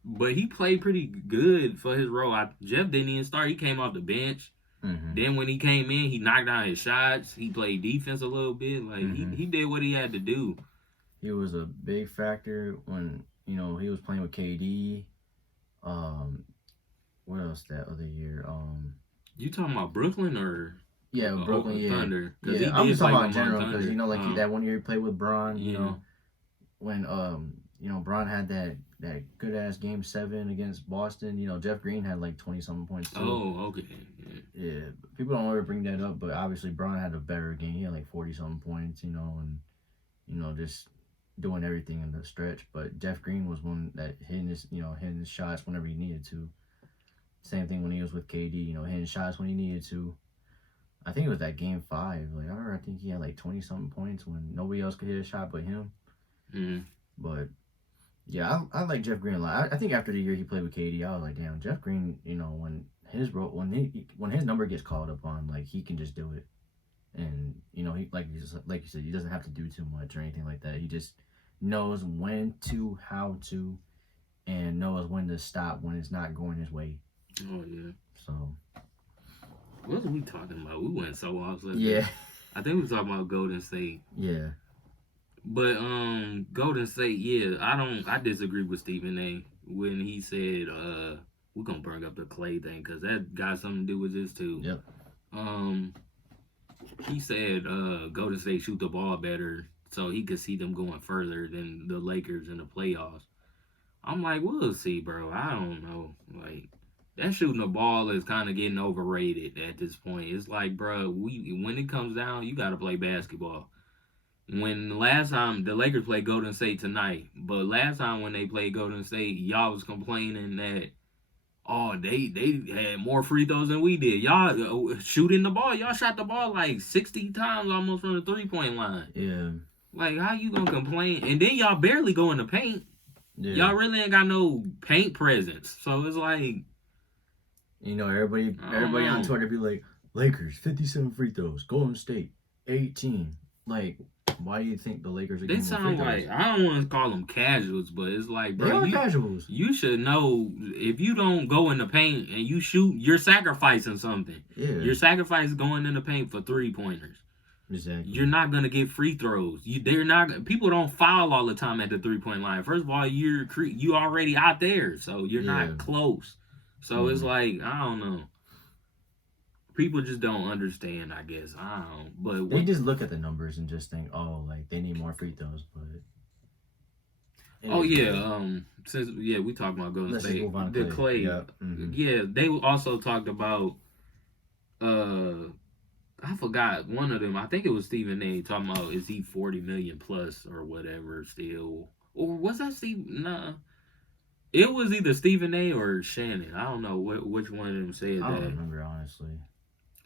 But he played pretty good for his role. Jeff didn't even start. He came off the bench. Mm-hmm. Then when he came in, he knocked down his shots. He played defense a little bit. Like he did what he had to do. He was a big factor when he was playing with KD. What else that other year? You talking about Brooklyn or? Yeah, Brooklyn. Thunder. Yeah, I'm just talking about in general because that 1 year he played with Bron. When Bron had that good ass game 7 against Boston. Jeff Green had like 20-something points too. Oh, okay. Yeah, people don't ever bring that up, but obviously Bron had a better game. He had like 40-something points. And just doing everything in the stretch. But Jeff Green was one that hitting his shots whenever he needed to. Same thing when he was with KD. Hitting shots when he needed to. I think it was that game 5. I think he had like 20-something points when nobody else could hit a shot but him. Mm-hmm. But yeah, I like Jeff Green a lot. I think after the year he played with KD, I was like, damn, Jeff Green. When his number gets called up on, like he can just do it, and he like you said, he doesn't have to do too much or anything like that. He just knows when to, how to, and knows when to stop when it's not going his way. Oh yeah. So. What was we talking about? We went so off. Yeah. I think we were talking about Golden State. Yeah. But Golden State, I disagree with Stephen A. when he said we're gonna bring up the Clay thing because that got something to do with this too. Yep. He said Golden State shoot the ball better so he could see them going further than the Lakers in the playoffs. I'm like, we'll see, bro. I don't know. Like that shooting the ball is kind of getting overrated at this point. It's like, bro, when it comes down, you got to play basketball. When last time the Lakers played Golden State tonight, but last time when they played Golden State, y'all was complaining that they had more free throws than we did. Y'all shooting the ball, y'all shot the ball like 60 times almost from the 3-point line. Yeah. Like how you gonna complain? And then y'all barely go in the paint. Yeah. Y'all really ain't got no paint presence. So it's like. Everybody on Twitter be like, Lakers, 57 free throws. Golden State, 18. Like, why do you think the Lakers are getting free throws? They sound like, I don't want to call them casuals, but it's like, bro. They are casuals. You should know, if you don't go in the paint and you shoot, you're sacrificing something. Yeah. You're sacrificing going in the paint for 3-pointers. Exactly. You're not going to get free throws. People don't foul all the time at the 3-point line. First of all, you already out there, so you're not close. So it's like, I don't know. People just don't understand, I guess. I don't. But they just look at the numbers and just think, oh, like they need more free throws. But since we talked about Golden State, the Clay. Yep. Mm-hmm. Yeah, they also talked about. I forgot one of them. I think it was Stephen A. talking about is he 40 million plus or whatever still, or was that Steve? Nah. It was either Stephen A. or Shannon. I don't know which one of them said that. I don't remember, honestly.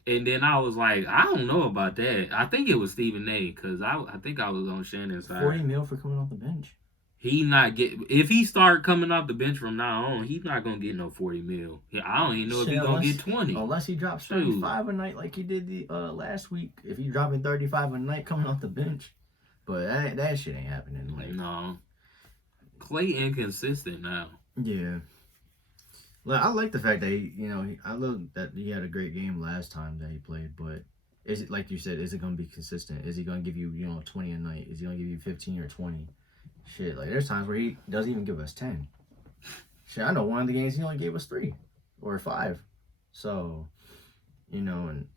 And then I was like, I don't know about that. I think it was Stephen A. because I think I was on Shannon's side. 40 mil for coming off the bench. He not get if he start coming off the bench from now on, he's not gonna get no 40 mil. I don't even know if he's gonna get 20. Unless he drops 35 a night like he did the last week. If he's dropping 35 a night coming off the bench. But that shit ain't happening. Like, no. Clay inconsistent now. Yeah. Like, I like the fact that I love that he had a great game last time that he played, but is it, like you said, is it gonna be consistent? Is he gonna give you 20 a night? Is he gonna give you 15 or 20? Shit, like there's times where he doesn't even give us 10. Shit, I know one of the games he only gave us 3 or 5. So, and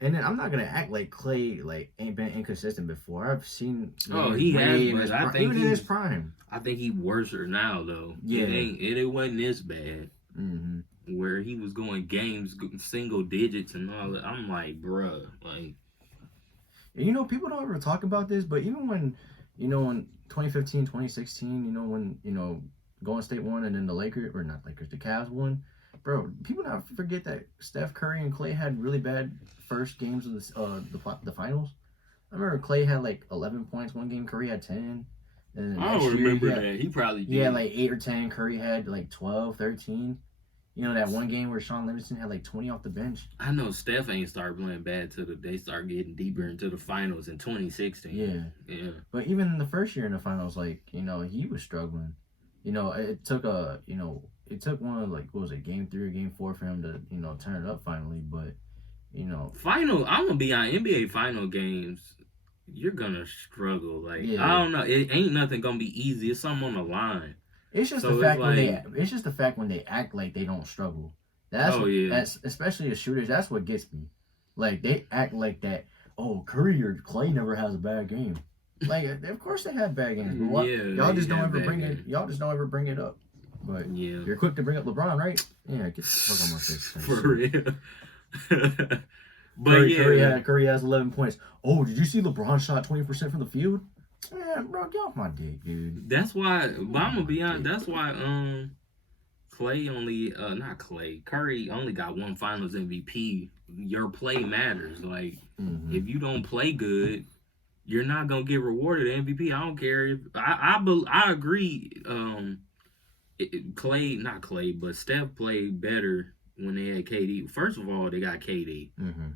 then I'm not gonna act like Clay ain't been inconsistent before. I've seen he has, but I think even in his prime. I think he worse now though. Yeah, it wasn't this bad. Mm-hmm. Where he was going games single digits and all that. I'm like, bruh, like. People don't ever talk about this, but even when, in 2015, 2016, when Golden State won and then the Cavs won. Bro, people not forget that Steph Curry and Clay had really bad first games of the finals. I remember Clay had 11 points one game, Curry had 10. And I don't remember that. He probably did. Yeah, 8 or 10. Curry had 12, 13. That one game where Sean Livingston had 20 off the bench. I know Steph ain't started playing bad till they start getting deeper into the finals in 2016. Yeah. But even in the first year in the finals, he was struggling. It took one of game 3 or game 4 for him to turn it up finally, but I'm gonna be on NBA final games. You're gonna struggle. I don't know. It ain't nothing gonna be easy. It's something on the line. It's just the fact when they act like they don't struggle. That's especially as shooters. That's what gets me. They act like that. Oh, Curry or Clay never has a bad game. Of course they have bad games. But y'all just don't ever bring it. Y'all just don't ever bring it up. But you're quick to bring up LeBron, right? Yeah, get the fuck on my face. For real. But Curry has 11 points. Oh, did you see LeBron shot 20% from the field? Man, bro, get off my dick, dude. That's why. But I'm gonna be honest. That's why. Clay only. Not Clay. Curry only got one Finals MVP. Your play matters. If you don't play good, you're not gonna get rewarded MVP. I don't care if I agree. Not Clay, but Steph played better when they had KD. First of all, they got KD. Mm-hmm.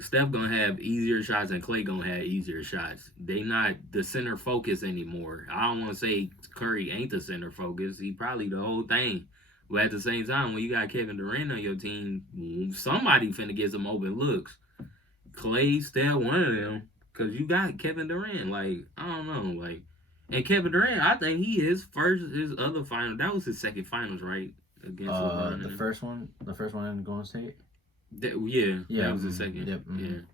Steph gonna have easier shots and Clay gonna have easier shots. They not the center focus anymore. I don't want to say Curry ain't the center focus. He probably the whole thing. But at the same time, when you got Kevin Durant on your team, somebody finna get some open looks. Clay, Steph, one of them, because you got Kevin Durant. I don't know. And Kevin Durant, I think his other final. That was his second finals, right? Against LeBron. The first one in Golden State. That was his second. Yep, mm-hmm.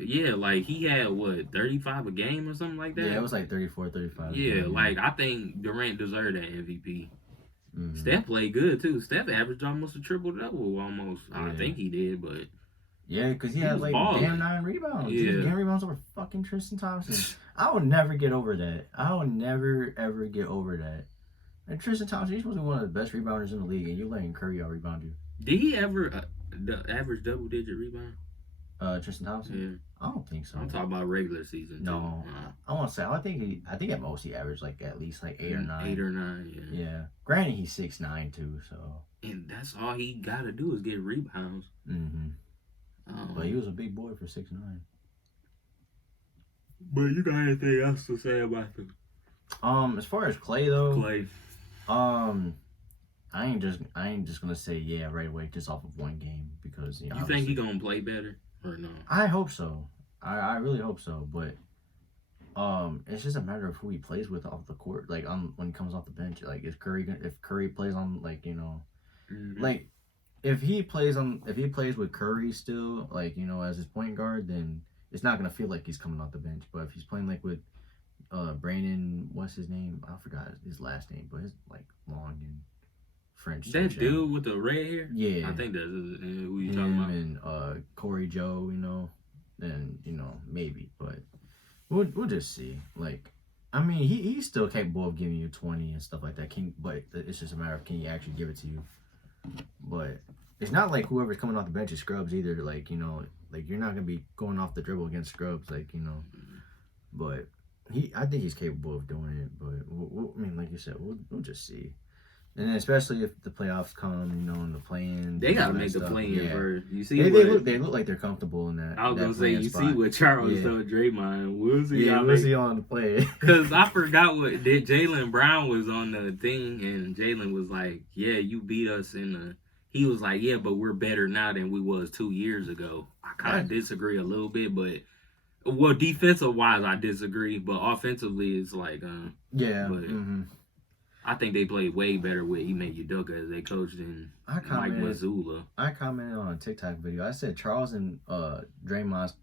Yeah, he had 35 a game or something like that. Yeah, it was 34, 35. Yeah, I think Durant deserved that MVP. Mm-hmm. Steph played good too. Steph averaged almost a triple double, almost. Yeah. I think he did, but yeah, because he had damn 9 rebounds. Yeah, damn rebounds over fucking Tristan Thompson. I will never get over that. I will never ever get over that. And Tristan Thompson, he's supposed to be one of the best rebounders in the league, and you letting Curry out rebound you. Did he ever average double-digit rebound? Tristan Thompson? Yeah. I don't think so. I'm talking about regular season. No, I want to say. I think at most he averaged at least 8 or 9. 8 or 9. Yeah. Yeah. Granted, he's 6'9" too, so. And that's all he got to do is get rebounds. Mm-hmm. But he was a big boy for 6'9". But you got anything else to say about him? As far as Clay though. Clay. I ain't just gonna say yeah right away just off of one game because you think he gonna play better or no? I hope so. I really hope so. But it's just a matter of who he plays with off the court. When he comes off the bench, if Curry plays on mm-hmm. If he plays with Curry still as his point guard, then it's not gonna feel like he's coming off the bench. But if he's playing with Brandon, what's his name? I forgot his last name, but it's long and French. That dude with the red hair? Yeah. I think that's who you talking about. And Corey Joe, then, maybe. But we'll just see. He's still capable of giving you 20 and stuff like that. But it's just a matter of can he actually give it to you. But it's not like whoever's coming off the bench is scrubs either. You're not going to be going off the dribble against scrubs, But I think he's capable of doing it, but I mean, like you said, we'll just see. And then especially if the playoffs come, in the play-in. They gotta make the play-in first. You see, they look like they're comfortable in that. I was gonna say, you spot. See what Charles told Draymond. We'll see. Yeah, we'll see on the play. Because I forgot what Jaylen Brown was on the thing, and Jaylen was like, "Yeah, you beat us in the." He was like, "Yeah, but we're better now than we was 2 years ago." I kind of disagree a little bit, but defensive wise, I disagree. But offensively, it's like, yeah. But, I think they played way better with Ime Udoka as they coached than Mike Mazzulla. I commented on a TikTok video. I said Charles and Draymond's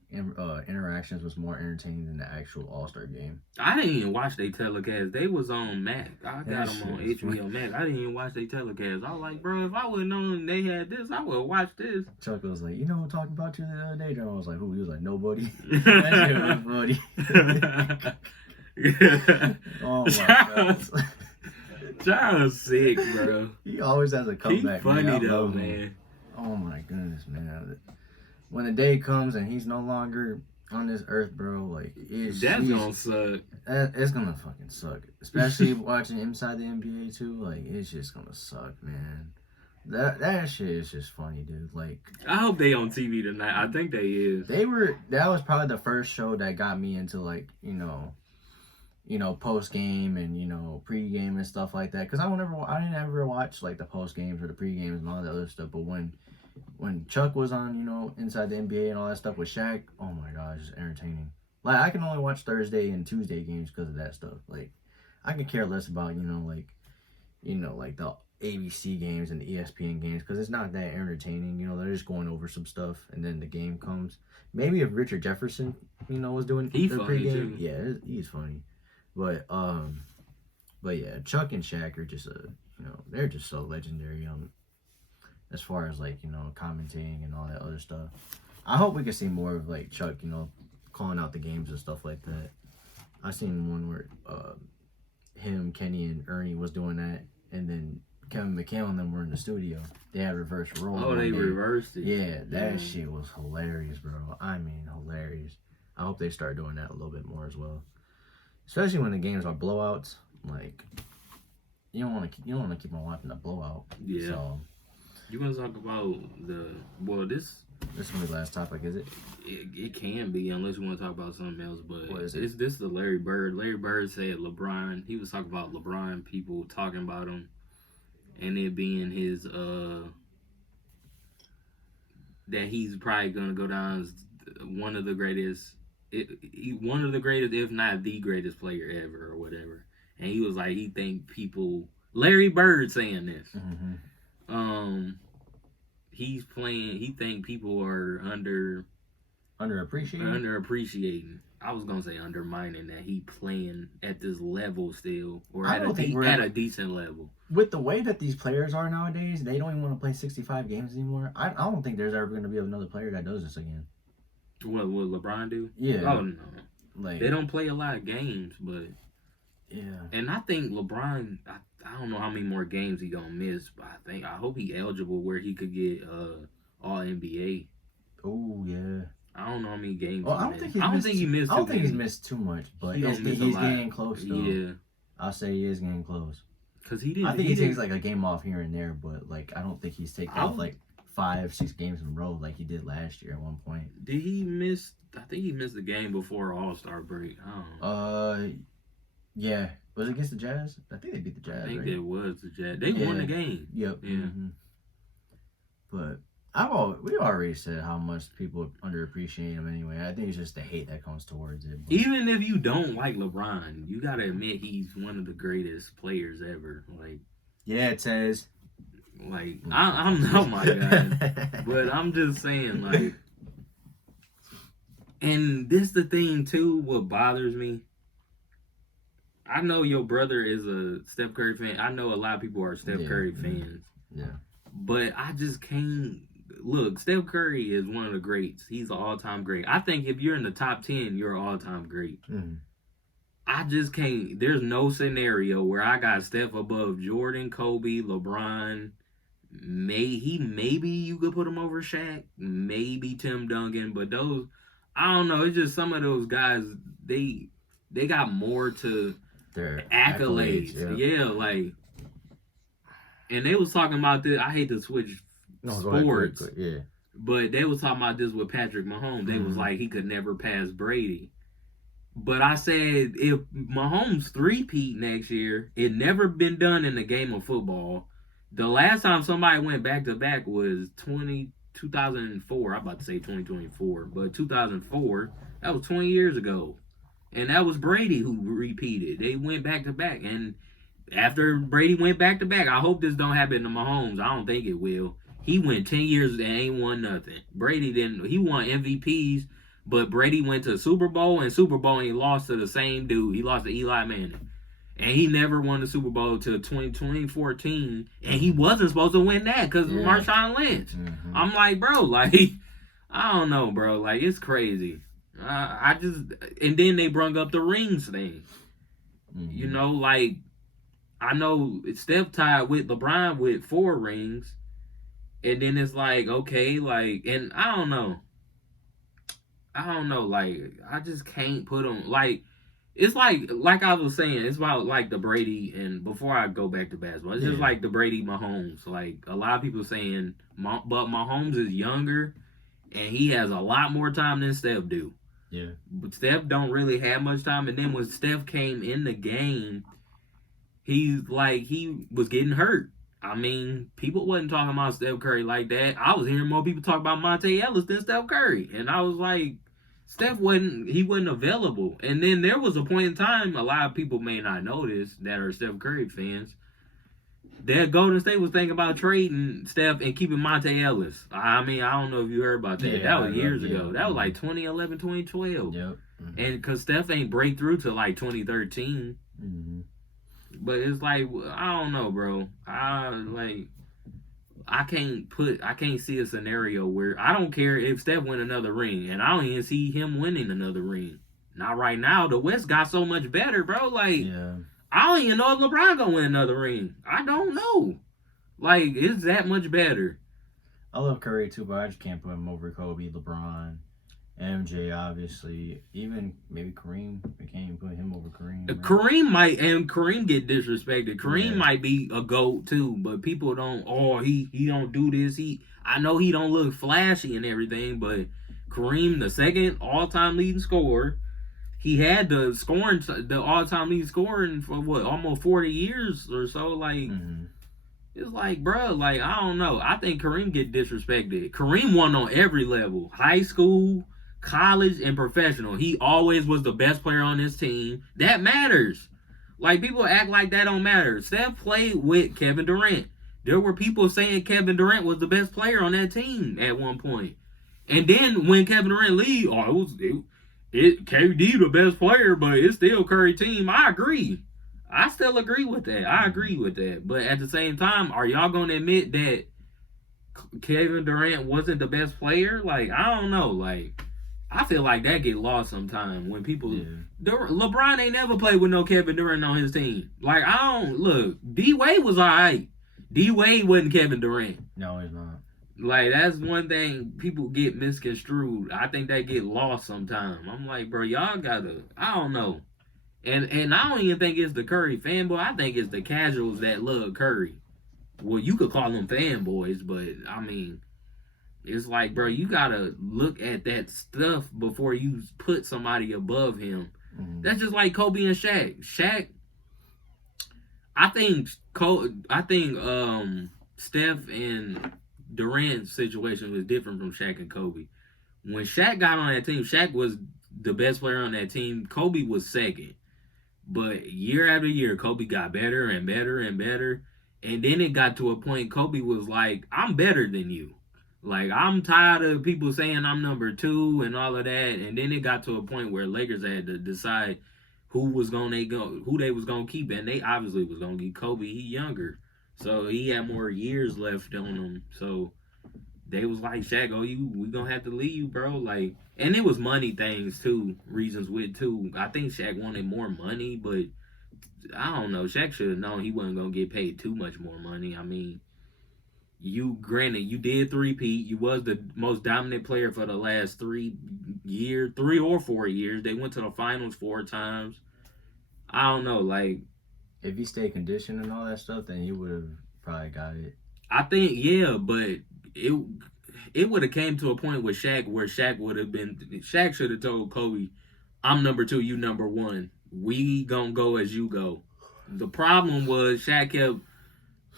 interactions was more entertaining than the actual All-Star game. I didn't even watch they telecast. They was on Mac. I got them on HBO Mac. I didn't even watch they telecast. I was like, bro, if I would have known they had this, I would have watched this. Chuck was like, who talking about you the other day? Draymond was like, who? He was like, nobody. That shit was funny. Oh my God. Charles sick, bro. He always has a comeback. He's funny though, man. Oh my goodness, man. When the day comes and he's no longer on this earth, bro, like that's gonna suck. It's gonna fucking suck. Especially watching inside the NBA too. Like it's just gonna suck, man. That shit is just funny, dude. Like I hope they on TV tonight. I think they is. That was probably the first show that got me into post game and pre game and stuff like that. Because I didn't ever watch like the post games or the pre games and all that other stuff. But when Chuck was on, inside the NBA and all that stuff with Shaq, oh my gosh, it's entertaining. Like I can only watch Thursday and Tuesday games because of that stuff. Like I could care less about like the ABC games and the ESPN games because it's not that entertaining. They're just going over some stuff and then the game comes. Maybe if Richard Jefferson, was doing the pregame, yeah, he's funny. But yeah, Chuck and Shaq are just they're just so legendary as far as like commentating and all that other stuff. I hope we can see more of like Chuck calling out the games and stuff like that. I seen one where him, Kenny, and Ernie was doing that, and then Kevin McHale and them were in the studio. They had reverse roles. Oh, they reversed it. Yeah, that shit was hilarious, bro. I mean, hilarious. I hope they start doing that a little bit more as well. Especially when the games are blowouts, like you don't want to keep on watching the blowout. Yeah. So you want to talk about this is gonna be the last topic, is it? It can be unless you want to talk about something else. But what is it? This is the Larry Bird. Larry Bird said LeBron. He was talking about LeBron. People talking about him, and it being his that he's probably gonna go down as one of the greatest. One of the greatest, if not the greatest player ever, or whatever. And he was like, he think people. Larry Bird saying this. Mm-hmm. He's playing. He think people are underappreciating. I was gonna say undermining that he playing at this level still, or at a decent level. With the way that these players are nowadays, they don't even want to play 65 games anymore. I don't think there's ever going to be another player that does this again. What will LeBron do? Yeah. Oh no. Like they don't play a lot of games, but yeah. And I think LeBron, I don't know how many more games he gonna miss, but I hope he eligible where he could get All NBA. Oh yeah. I don't know how many games. Well, I don't think he's missed too much, but he's getting close though. Yeah. I'll say he is getting close. Cause he didn't. I think he takes like a game off here and there, but like I don't think he's taken off like 5-6 games in a row like he did last year at one point. Did he miss? I think he missed the game before All-Star break. Yeah. Was it against the Jazz? I think they beat the Jazz. I think it was the Jazz. They won the game. Yep. Yeah. Mm-hmm. But we already said how much people underappreciate him anyway. I think it's just the hate that comes towards it. But even if you don't like LeBron, you gotta admit he's one of the greatest players ever. Like, yeah, it says. Like, I'm not my guy, but I'm just saying, like, and this the thing too. What bothers me. I know your brother is a Steph Curry fan. I know a lot of people are Steph Curry fans. Yeah. But I just can't. Look, Steph Curry is one of the greats. He's an all-time great. I think if you're in the top 10, you're an all-time great. Mm-hmm. I just can't. There's no scenario where I got Steph above Jordan, Kobe, LeBron. Maybe you could put him over Shaq. Maybe Tim Duncan. But those, I don't know. It's just some of those guys, they got more to their accolades. Yeah, like, and they was talking about this. I hate to switch sports, yeah, but they was talking about this with Patrick Mahomes. They was like, he could never pass Brady. But I said, if Mahomes three-peat next year, it never been done in the game of football. The last time somebody went back-to-back was 2004. I'm about to say 2024, but 2004. That was 20 years ago. And that was Brady who repeated. They went back-to-back. And after Brady went back-to-back, I hope this don't happen to Mahomes. I don't think it will. He went 10 years and ain't won nothing. Brady didn't. He won MVPs. But Brady went to Super Bowl, and Super Bowl, and he lost to the same dude. He lost to Eli Manning. And he never won the Super Bowl till 2014. And he wasn't supposed to win that because of Marshawn Lynch. Mm-hmm. I'm like, bro, like, I don't know, bro. Like, it's crazy. And then they brung up the rings thing. Mm-hmm. You know, like, I know Steph tied with LeBron with 4 rings. And then it's like, okay, like, and I don't know, like, I just can't put them, like, it's like I was saying, it's about, like, the Brady, and before I go back to basketball, it's just like the Brady Mahomes, like, a lot of people saying, but Mahomes is younger, and he has a lot more time than Steph do. Yeah. But Steph don't really have much time, and then when Steph came in the game, he was getting hurt. I mean, people wasn't talking about Steph Curry like that. I was hearing more people talk about Monte Ellis than Steph Curry, and I was like, Steph wasn't available. And then there was a point in time, a lot of people may not know this that are Steph Curry fans, that Golden State was thinking about trading Steph and keeping Monte Ellis. I mean, I don't know if you heard about that. That was years ago. That was like 2011, 2012. Yep. Mm-hmm. And because Steph ain't break through till like 2013. Mm-hmm. But it's like, I don't know, bro. I can't see a scenario where, I don't care if Steph win another ring, and I don't even see him winning another ring. Not right now. The West got so much better, bro. Like, I don't even know if LeBron gonna win another ring. I don't know. Like, it's that much better. I love Curry too, but I just can't put him over Kobe, LeBron, MJ, obviously. Even maybe Kareem. I can't even put him over Kareem. Right? Kareem get disrespected. Kareem might be a GOAT too, but people don't, he don't do this. I know he don't look flashy and everything, but Kareem, the second all-time leading scorer, he had the all-time leading scoring for almost 40 years or so. Like, it's like, bro, like, I don't know. I think Kareem get disrespected. Kareem won on every level. High school, college, and professional. He always was the best player on his team. That matters. Like, people act like that don't matter. Steph played with Kevin Durant. There were people saying Kevin Durant was the best player on that team at one point. And then when Kevin Durant leave, KD the best player, but it's still Curry team. I agree. I still agree with that. I agree with that. But at the same time, are y'all going to admit that Kevin Durant wasn't the best player? Like, I don't know. Like, I feel like that get lost sometime when people. LeBron ain't never played with no Kevin Durant on his team. Like, D Wade was alright. D Wade wasn't Kevin Durant. No, he's not. Like, that's one thing people get misconstrued. I think that get lost sometime. I'm like, bro, y'all gotta. I don't know. And I don't even think it's the Curry fanboy. I think it's the casuals that love Curry. Well, you could call them fanboys, but I mean, it's like, bro, you gotta look at that stuff before you put somebody above him. Mm-hmm. That's just like Kobe and Shaq. I think Steph and Durant's situation was different from Shaq and Kobe. When Shaq got on that team, Shaq was the best player on that team. Kobe was second. But year after year, Kobe got better and better and better. And then it got to a point Kobe was like, I'm better than you. Like, I'm tired of people saying I'm number 2 and all of that. And then it got to a point where Lakers had to decide who they was gonna keep, and they obviously was gonna keep Kobe. He younger, so he had more years left on him. So they was like, Shaq, we gonna have to leave, bro. Like, and it was money things too, reasons with too. I think Shaq wanted more money, but I don't know. Shaq should have known he wasn't gonna get paid too much more money. I mean, you did three-peat. You was the most dominant player for the last 3 year, 3 or 4 years. They went to the finals 4 times. I don't know, like if he stayed conditioned and all that stuff, then he would have probably got it. I think but it would have came to a point with Shaq where Shaq should have told Kobe, I'm number 2, you number 1. We gonna go as you go. The problem was Shaq kept.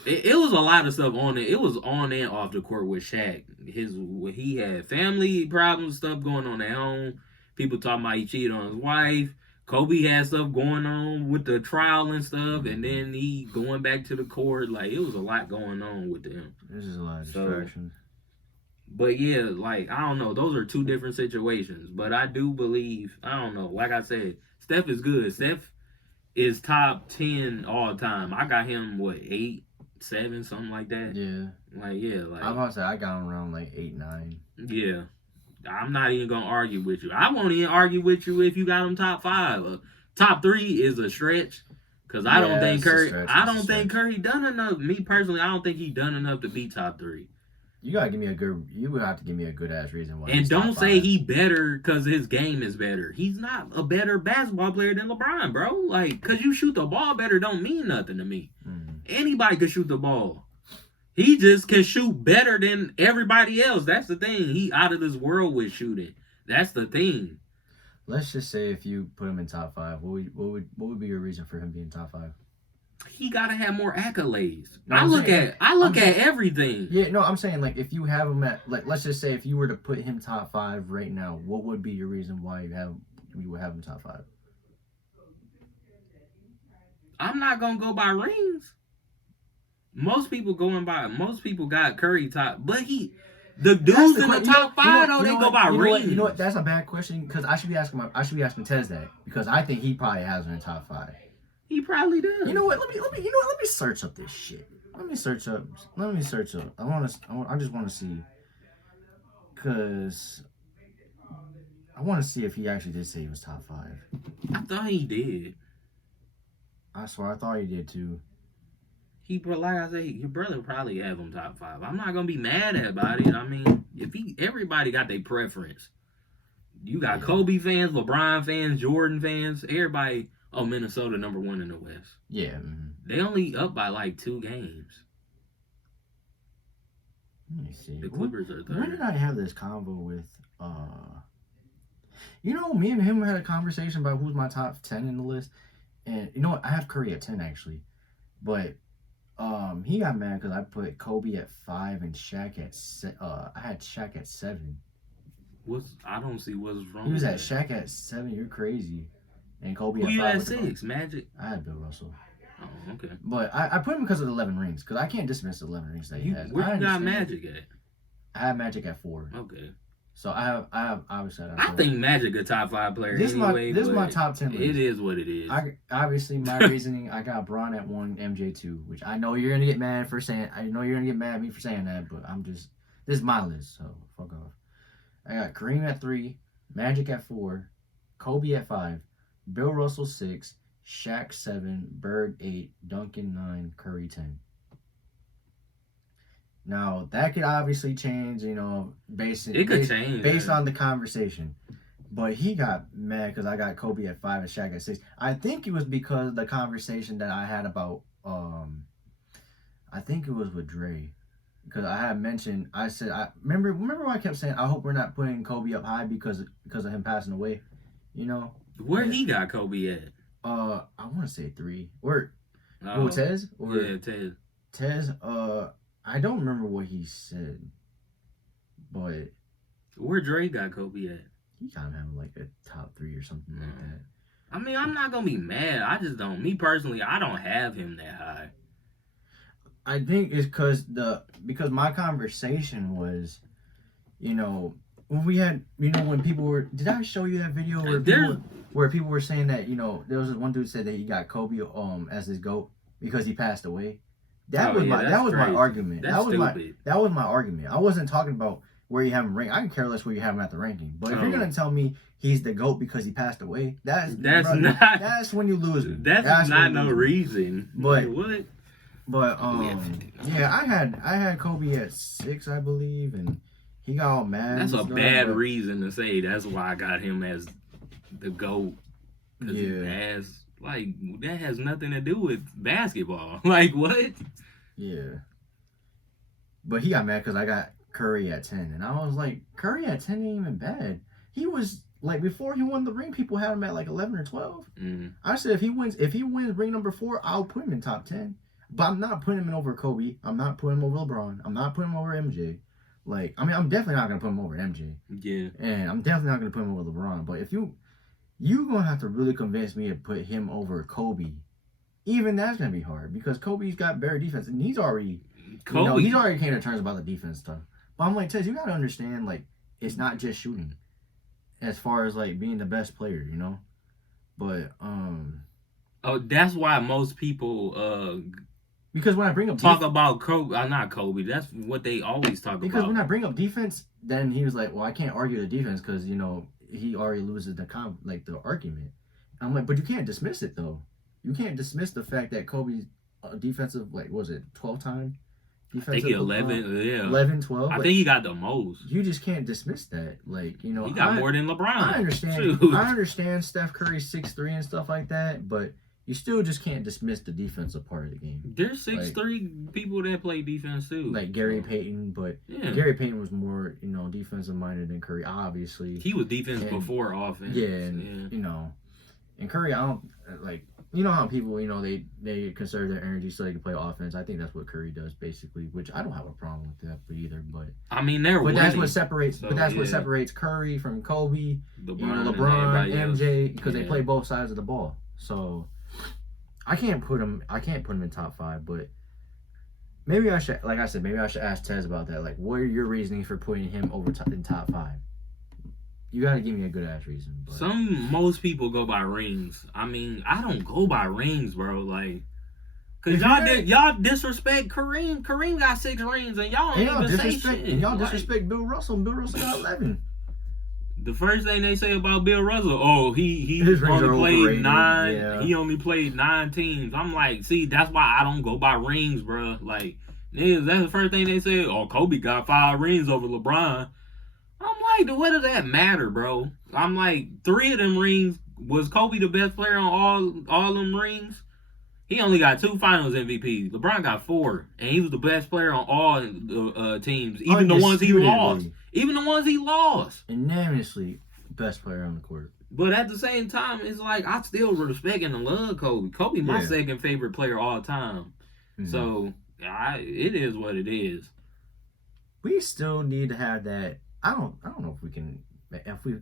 It was a lot of stuff on it. It was on and off the court with Shaq. He had family problems, stuff going on at home. People talking about he cheated on his wife. Kobe had stuff going on with the trial and stuff, and then he going back to the court. Like, it was a lot going on with him. There's just a lot of distractions. But yeah, like, I don't know. Those are 2 different situations. But I do believe, I don't know. Like I said, Steph is good. Steph is top 10 all time. I got him, 8, 7, something like that. Yeah. Like I'm about to say I got him around 8, 9. Yeah. I'm not even gonna argue with you. I won't even argue with you if you got him top 5. Top 3 is a stretch. Cause I don't think Curry. I don't think Curry done enough. Me personally, I don't think he done enough to be top 3. You gotta give me a good. You would have to give me a good ass reason why. And don't say he better because his game is better. He's not a better basketball player than LeBron, bro. Like, cause you shoot the ball better don't mean nothing to me. Anybody can shoot the ball. He just can shoot better than everybody else. That's the thing. He out of this world with shooting. That's the thing. Let's just say if you put him in top 5, what would be your reason for him being top 5? He gotta have more accolades. I look at everything. Yeah, no, I'm saying like if you have him at let's just say if you were to put him top 5 right now, what would be your reason why you would have him top 5? I'm not gonna go by rings. Most people got Curry top, but the dudes in the top 5 though, they go by rings. You know what? That's a bad question because I should be asking Tez that because I think he probably has him in top 5. He probably does. You know what? Let me search up this shit. Let me search up. I just want to see because I want to see if he actually did say he was top 5. I thought he did. I swear I thought he did too. Like I say, your brother probably have him top 5. I'm not gonna be mad about it. I mean, everybody got their preference. You got Kobe fans, LeBron fans, Jordan fans, everybody. Oh, Minnesota number 1 in the West. Yeah. They only up by 2 games. Let me see. The Clippers are 3rd. When did I have this convo with me and him had a conversation about who's my top 10 in the list. And you know what? I have Curry at 10 actually. But he got mad because I put Kobe at 5 and Shaq at I had Shaq at 7. I don't see what's wrong. He was at Shaq at 7. You're crazy. And Kobe at 5. Who you at 6? Magic? I had Bill Russell. Oh, okay. But I put him because of the 11 rings. Because I can't dismiss the 11 rings that he has. Where you got Magic at? I have Magic at 4. Okay. So I have obviously. I think Magic a top 5 player this anyway. This is my top 10 list. It is what it is. Obviously, my reasoning, I got Bron at 1, MJ 2, which I know you're gonna get mad for saying. I know you're gonna get mad at me for saying that, but this is my list, so fuck off. I got Kareem at 3, Magic at 4, Kobe at 5, Bill Russell 6, Shaq 7, Bird 8, Duncan 9, Curry 10. Now that could obviously change, based on the conversation. But he got mad because I got Kobe at 5 and Shaq at 6. I think it was because of the conversation that I had about I think it was with Dre. Because I had mentioned, I said, remember when I kept saying, I hope we're not putting Kobe up high because of him passing away, Where he got Kobe at? I want to say 3. Or, Tez? Yeah, Tez. Tez, I don't remember what he said, but where Dre got Kobe at? He kind of had a top 3 or something like that. I mean, I'm not gonna be mad. I just don't. Me personally, I don't have him that high. I think it's because my conversation was, when we had, when people were. Did I show you that video where people were saying that there was this one dude said that he got Kobe as his GOAT because he passed away. That was my argument. That was my argument. I wasn't talking about where you have him ranked. I can care less where you have him at the ranking. But if you're gonna tell me he's the GOAT because he passed away, that's when you lose me. That's not no reason. But what? But I had Kobe at 6, I believe, and He got all mad. That's a bad reason to say that's why I got him as the GOAT. Because that has nothing to do with basketball. Like, what? Yeah. But he got mad because I got Curry at 10. And I was like, Curry at 10 ain't even bad. He was, like, before he won the ring, people had him at, like, 11 or 12. Mm-hmm. I said, if he wins ring number 4, I'll put him in top 10. But I'm not putting him in over Kobe. I'm not putting him over LeBron. I'm not putting him over MJ. Like, I mean, I'm definitely not going to put him over MJ. Yeah. And I'm definitely not going to put him over LeBron. But if you're going to have to really convince me to put him over Kobe. Even that's going to be hard. Because Kobe's got better defense. And he's already... he's already came to terms about the defense stuff. But I'm like, Tess, you got to understand, like, it's not just shooting. As far as, like, being the best player, you know? But, Oh, that's why most people... because when I bring up about Kobe, not Kobe. That's what they always talk about. Because when I bring up defense, then he was like, "Well, I can't argue the defense because he already loses the argument." I'm like, but you can't dismiss it though. You can't dismiss the fact that Kobe's defensive, like, what was it 12-time defensive? I think 11, yeah, 11, 12. I think he got the most. You just can't dismiss that, like, he got more than LeBron. I understand. Shoot. I understand Steph Curry's 6'3" and stuff like that, but. You still just can't dismiss the defensive part of the game. There's 6'3" people that play defense too. Like Gary Payton, but Gary Payton was more, defensive minded than Curry, obviously. He was defense before offense. Yeah, and, and Curry, I don't, like, how people, they conserve their energy so they can play offense. I think that's what Curry does, basically, which I don't have a problem with that either, but. I mean, they're winning. That's what separates, what separates Curry from Kobe, LeBron, MJ, because they play both sides of the ball. So. I can't put him in top 5, but maybe I should, like I said, maybe I should ask Tez about that. Like, what are your reasonings for putting him in top 5? You gotta give me a good ass reason. But. Most people go by rings. I mean, I don't go by rings, bro. Like, cause y'all disrespect Kareem. Kareem got 6 rings, and y'all don't even say shit. And y'all disrespect Bill Russell. And Bill Russell got 11. The first thing they say about Bill Russell, he only played 9. Yeah. He only played 9 teams. I'm like, see, that's why I don't go by rings, bro. Like, niggas, that's the first thing they say. Oh, Kobe got 5 rings over LeBron. I'm like, what does that matter, bro? I'm like, 3 of them rings, was Kobe the best player on all them rings? He only got 2 Finals MVPs. LeBron got 4, and he was the best player on all the teams, even the ones he lost. Even the ones he lost. Unanimously, best player on the court. But at the same time, it's like, I still respect and love Kobe. Kobe, my second favorite player all time. Mm-hmm. So, it is what it is. We still need to have that. I don't know if we can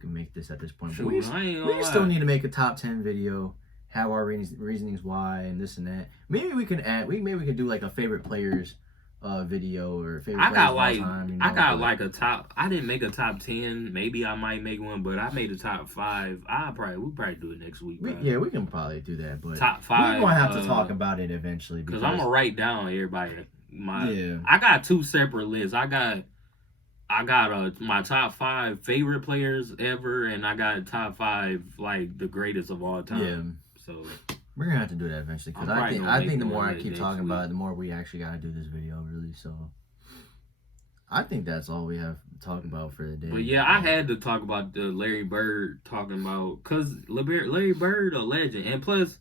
make this at this point. Sure, but we still need to make a top 10 video. Have our reasonings why and this and that. Maybe we can do like a favorite players video or favorite players of all time. I got like a top. I didn't make a top 10. Maybe I might make one, but I made a top 5. We'll probably do it next week. We can probably do that. But top 5. We're gonna have to talk about it eventually because I'm gonna write down everybody. I got 2 separate lists. I got my top 5 favorite players ever, and I got top 5 like the greatest of all time. Yeah. So we're gonna have to do that eventually because I think the more I keep talking about it, the more we actually gotta do this video, really. So I think that's all we have to talk about for the day. But yeah, I had to talk about the Larry Bird talking about because Larry Bird a legend, and plus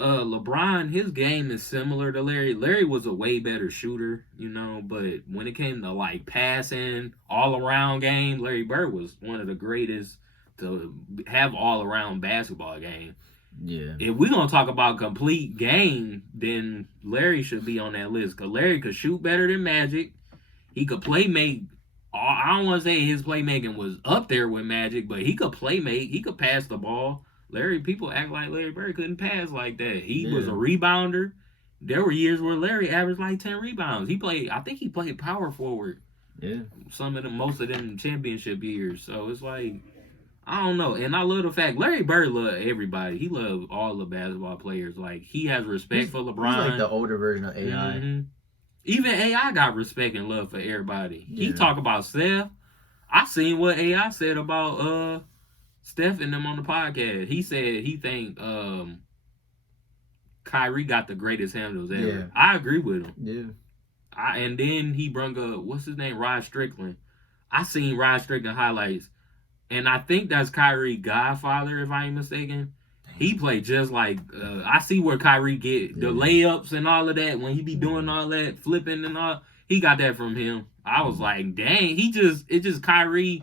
LeBron, his game is similar to Larry. Larry was a way better shooter, but when it came to like passing, all around game, Larry Bird was one of the greatest to have all around basketball game. Yeah. If we're going to talk about complete game, then Larry should be on that list. Because Larry could shoot better than Magic. He could make. I don't want to say his playmaking was up there with Magic, but he could make. He could pass the ball. People act like Larry Bird couldn't pass like that. He was a rebounder. There were years where Larry averaged like 10 rebounds. I think he played power forward. Yeah. Most of them championship years. So it's like, I don't know. And I love the fact Larry Bird loved everybody. He loved all the basketball players. Like, he has respect for LeBron. He's like the older version of AI. Mm-hmm. Even AI got respect and love for everybody. Yeah. He talk about Steph. I seen what AI said about Steph and them on the podcast. He said he think Kyrie got the greatest handles ever. Yeah. I agree with him. Yeah. And then he brung up, what's his name, Rod Strickland. I seen Rod Strickland highlights, and I think that's Kyrie Godfather, if I ain't mistaken. He played just like I see where Kyrie get the layups and all of that when he be doing all that flipping and all. He got that from him. I was like, dang, it's just Kyrie.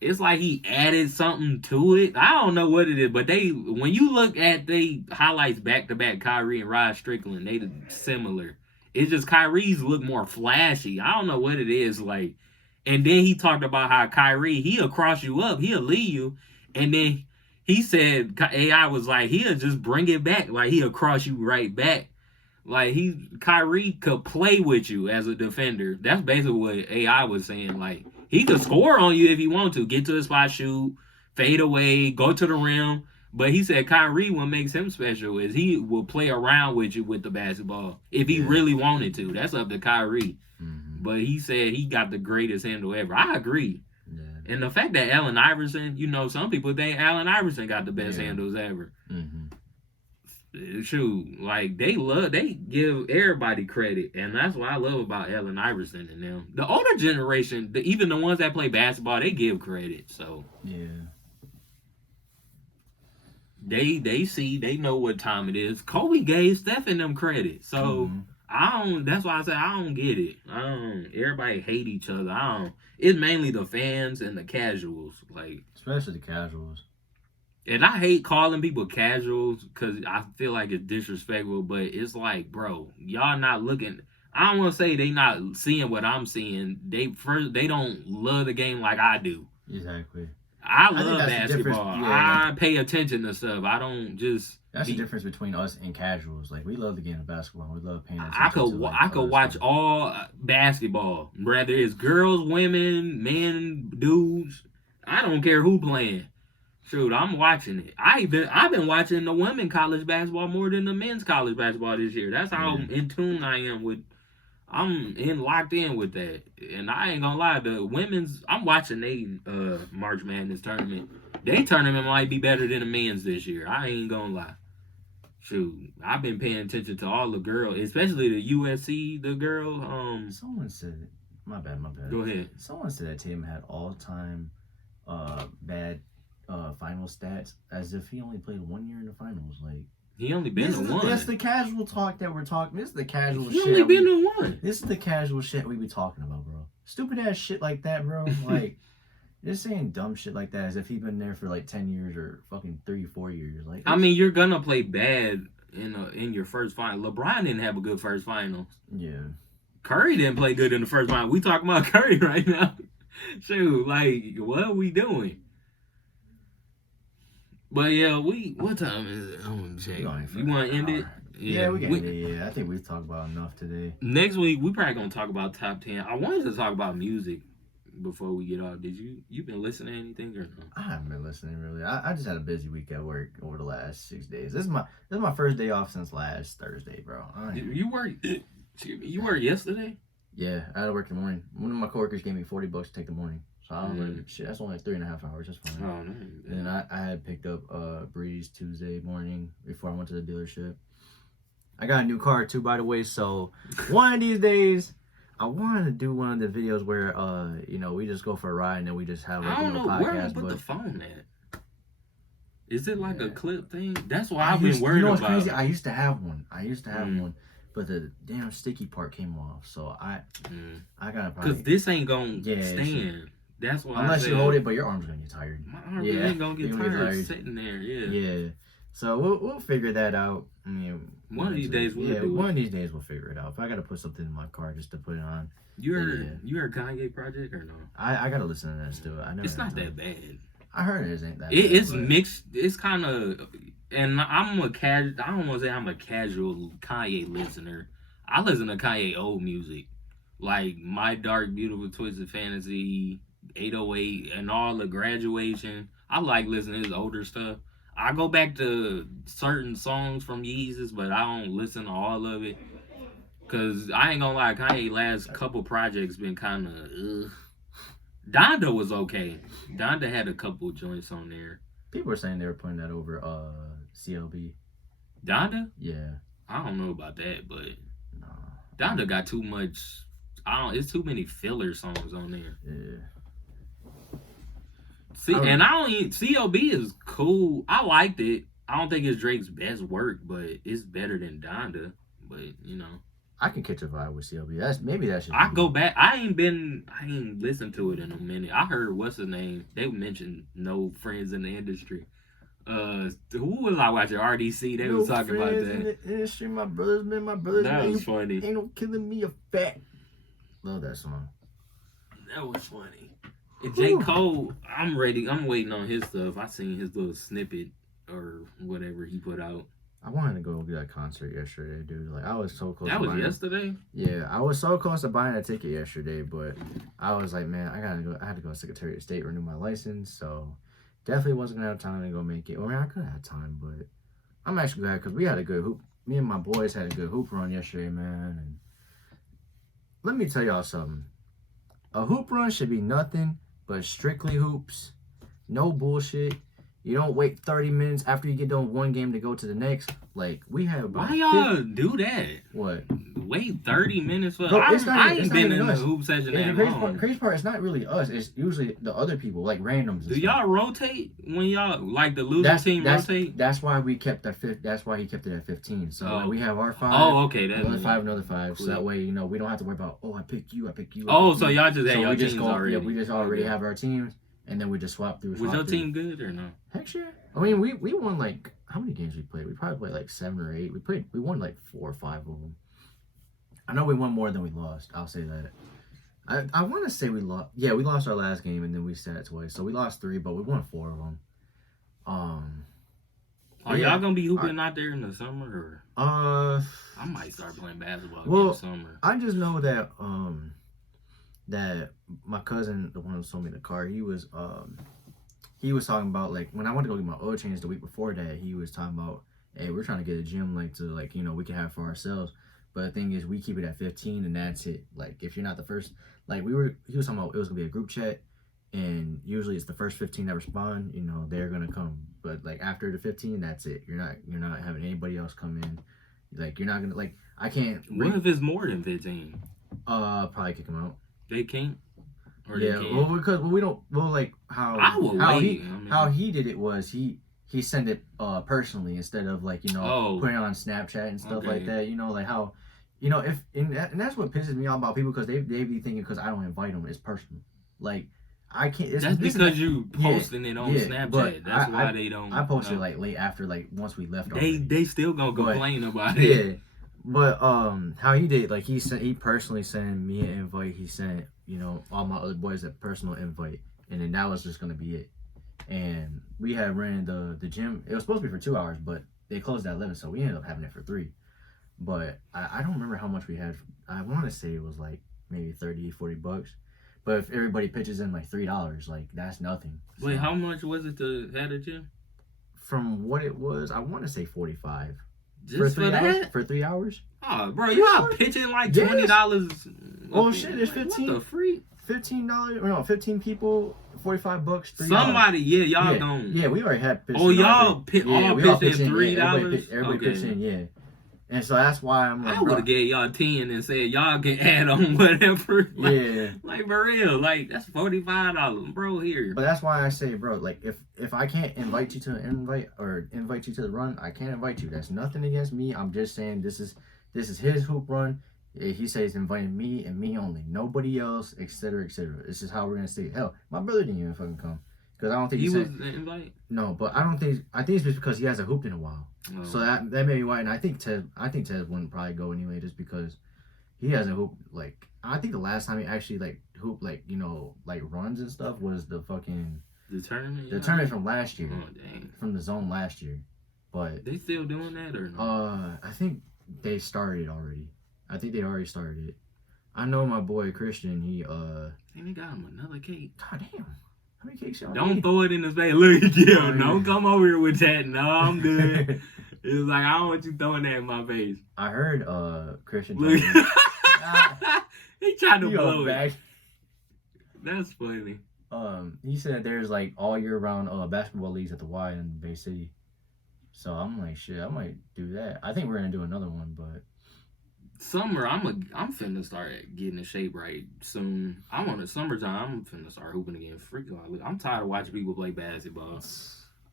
It's like he added something to it. I don't know what it is, but when you look at they highlights back to back, Kyrie and Rod Strickland, they similar. It's just Kyrie's look more flashy. I don't know what it is like. And then he talked about how Kyrie, he'll cross you up, he'll leave you, and then he said AI was like he'll just bring it back, like he'll cross you right back. Like Kyrie could play with you as a defender. That's basically what AI was saying. Like he could score on you if he wanted to, get to the spot, shoot, fade away, go to the rim. But he said Kyrie, what makes him special is he will play around with you with the basketball if he really wanted to. That's up to Kyrie. Mm-hmm. But he said he got the greatest handle ever. I agree. Yeah. And the fact that Allen Iverson, some people think Allen Iverson got the best handles ever. Mm-hmm. Shoot, like they give everybody credit, and that's what I love about Allen Iverson and them. The older generation, even the ones that play basketball, they give credit. So yeah. They know what time it is. Kobe gave Stephen them credit. So that's why I say I don't get it. Everybody hate each other. It's mainly the fans and the casuals. Like especially the casuals. And I hate calling people casuals because I feel like it's disrespectful, but it's like, bro, y'all not looking. I don't want to say they not seeing what I'm seeing. They don't love the game like I do. Exactly. I love basketball. Yeah. I pay attention to stuff. I don't just. That's the difference between us and casuals. Like we love the game of basketball. We love paying attention. I could watch all basketball, whether it's girls, women, men, dudes. I don't care who playing. Shoot, I'm watching it. I've been watching the women college basketball more than the men's college basketball this year. That's how in tune I am with. I'm locked in with that, and I ain't gonna lie. The women's, I'm watching they March Madness tournament. They tournament might be better than the men's this year. I ain't gonna lie. Shoot, I've been paying attention to all the girls, especially the USC the girl. Someone said, my bad. Go ahead. Someone said that Tatum had all time bad final stats, as if he only played 1 year in the finals. Like he only been to one. That's the casual talk that we're talking. This is the casual shit. He only been to one. This is the casual shit we be talking about, bro. Stupid ass shit like that, bro. Like just saying dumb shit like that as if he's been there for like 10 years or fucking 3-4 years. Like I mean, you're gonna play bad in your first final. LeBron didn't have a good first final. Yeah. Curry didn't play good in the first final. We talking about Curry right now. Shoot, like what are we doing? But yeah, what time is it? I'm gonna check. You want to end it? Yeah, we can end it. Yeah, I think we've talked about enough today. Next week, we probably gonna talk about top 10. I wanted to talk about music before we get off. Did you been listening to anything or no? I haven't been listening really. I just had a busy week at work over the last 6 days. This is my first day off since last Thursday, bro. You worked? You worked yesterday? Yeah, I had to work in the morning. One of my coworkers gave me $40 to take the morning. So I was like, shit, that's only like 3.5 hours. That's fine. Oh, man. And then I had picked up Breeze Tuesday morning before I went to the dealership. I got a new car too, by the way. So one of these days, I wanted to do one of the videos where we just go for a ride and then we just have like, I don't know podcast. Where to put the phone at. Is it like a clip thing? That's why I've been worried about. Crazy? I used to have one. one. But the damn sticky part came off, so I gotta probably... Because this ain't gonna stand. That's why unless you hold it, but your arm's gonna get tired. My arm ain't gonna get tired sitting there, Yeah. So we'll figure that out. I mean, one of these days we'll do it. One of these days we'll figure it out. If I gotta put something in my car just to put it on. You heard Kanye project or no? I gotta listen to that still. It's not that bad. I heard it ain't that bad. It's mixed. It's kind of... And I don't want to say I'm a casual Kanye listener. I listen to Kanye old music. Like My Dark Beautiful Twisted Fantasy, 808, and all the Graduation. I like listening to his older stuff. I go back to certain songs from Yeezus, but I don't listen to all of it. Because I ain't gonna lie, Kanye last couple projects been kind of... Donda was okay. Donda had a couple joints on there. People were saying they were putting that over CLB. Donda? Yeah. I don't know about that, but Donda got too much It's too many filler songs on there. Yeah. See, and I don't even, COB is cool. I liked it. I don't think it's Drake's best work, but it's better than Donda. But you know, I can catch a vibe with CLB. That should. I go back. I ain't listened to it in a minute. I heard what's his name. They mentioned no friends in the industry. Who was I watching? RDC. They was talking about that. In the industry, my brothers, man, my brothers. That was funny. Ain't no killing me a fat. Love that song. That was funny. And J. Cole, I'm ready. I'm waiting on his stuff. I seen his little snippet or whatever he put out. I wanted to go to that concert yesterday, dude. Like, I was so close. That was yesterday? Yeah, I was so close to buying a ticket yesterday, but I was like, man, I had to go to Secretary of State, renew my license, so definitely wasn't gonna have time to go make it. I mean, I could have had time, but I'm actually glad because we had a good hoop. Me and my boys had a good hoop run yesterday, man. And let me tell y'all something. A hoop run should be nothing but strictly hoops. No bullshit. You don't wait 30 minutes after you get done with one game to go to the next. Like, we have about Why y'all do that? What? Wait 30 minutes for... Bro, I ain't been in the hoop session that long. The crazy part, it's not really us. It's usually the other people, like randoms. Do y'all rotate when y'all... Like, the losing team rotate? That's why we kept that That's why he kept it at 15. So like, we have our 5. Oh, okay. Another 5, another 5. Cool. So that way, you know, we don't have to worry about, I pick you. Oh, so y'all just had your teams already. Yeah, we just already have our teams. And then we just swap through. Was your team good or no? Heck yeah. I mean, we won like, how many games we played? We probably played like 7 or 8. We won like 4 or 5 of them. I know we won more than we lost. I'll say that. I want to say we lost. Yeah, we lost our last game and then we sat twice. So we lost 3, but we won 4 of them. Are y'all gonna be hooping out there in the summer or? I might start playing basketball in the summer. I just know that that my cousin, the one who sold me the car, he was talking about, like, when I went to go get my oil change the week before that, he was talking about, hey, we're trying to get a gym, like, to, like, you know, we can have for ourselves. But the thing is, we keep it at 15 and that's it. Like, if you're not the first, like, he was talking about it was gonna be a group chat, and usually it's the first 15 that respond, you know, they're gonna come. But like after the 15, that's it. You're not having anybody else come in. Like, you're not gonna, like, I can't. What if it's more than 15? Probably kick them out. They can't. Or yeah, they can't? well, because we don't. Well, like how he did it was he sent it personally instead of, like, you know, putting it on Snapchat and stuff like that. You know, like how, you know, if and that's what pisses me off about people, because they be thinking because I don't invite them, it's personal. Like, I can't. That's because you posting it on Snapchat. That's why they don't. I posted like late after, like, once we left. They still gonna complain about it. Yeah, but how he did, like, he personally sent me an invite. He sent, you know, all my other boys a personal invite, and then that was just gonna be it. And we had ran the gym. It was supposed to be for 2 hours, but they closed at 11, so we ended up having it for 3. But I don't remember how much we had. I want to say it was like maybe $30-$40. But if everybody pitches in like $3, like, that's nothing. Wait, how much was it to have a gym? From what it was, I want to say $45. Just for that? Hours? For 3 hours? Oh, bro, y'all pitching like $20. Oh shit, there's 15. What the freak? $15. No, 15 people, $45. $3. Somebody, y'all don't. Yeah, we already had pitched. Oh, y'all pitched in $3. Everybody pitched in, yeah. And so that's why I'm like, I would have gave y'all 10 and said y'all can add on whatever. Like, yeah. Like, for real, like, that's $45, bro. Here. But that's why I say, bro, like, if I can't invite you to invite you to the run, I can't invite you. That's nothing against me. I'm just saying this is his hoop run. He says he's inviting me and me only, nobody else, etc., etc. This is how we're gonna stay. Hell, my brother didn't even fucking come because I don't think he was invited. No, but I think it's just because he hasn't hooped in a while. Oh. So that may be why. And I think Ted wouldn't probably go anyway, just because he hasn't hooped. Like, I think the last time he actually, like, hooped, like, you know, like, runs and stuff was the tournament. The tournament from last year. Oh, dang. From the zone last year. But they still doing that or no? I think they started already. I think they already started it. I know my boy Christian. He they got him another cake. God damn. How many cakes y'all Don't need? throw it in his face. Look, don't come over here with that. No, I'm good. It's like, I don't want you throwing that in my face. I heard Christian. Look. He tried to blow it. That's funny. He said there's, like, all year round basketball leagues at the Y in Bay City. So I'm like, shit, I might do that. I think we're gonna do another one, but summer, I'm finna start getting in shape right soon. I want summertime. I'm finna start hooping again. I'm tired of watching people play basketball.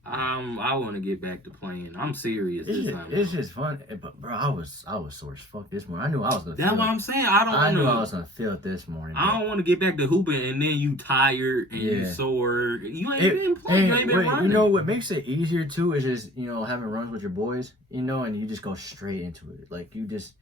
I want to get back to playing. I'm serious this time. It's just fun, but bro, I was sore as fuck this morning. I knew I was gonna. That's what I'm saying. I knew I was gonna feel it this morning. I don't want to get back to hooping and then you tired and you sore. You ain't been playing. You ain't been running. You know what makes it easier too is just having runs with your boys. And you just go straight into it. Like you just.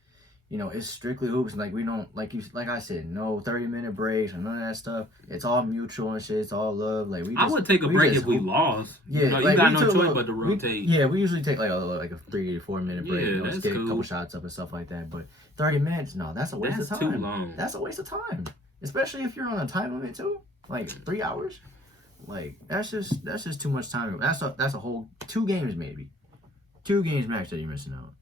It's strictly hoops. Like we don't like I said, no 30-minute breaks or none of that stuff. It's all mutual and shit. It's all love. Like I would take a break if we lost. Yeah, you got no choice but to rotate. We usually take like a 3 to 4 minute break. Yeah, just get a couple shots up and stuff like that. But 30 minutes, no, that's a waste of time. That's too long. That's a waste of time, especially if you're on a time limit too. Like 3 hours. Like that's just too much time. That's a whole 2 games maybe. 2 games max that you're missing out.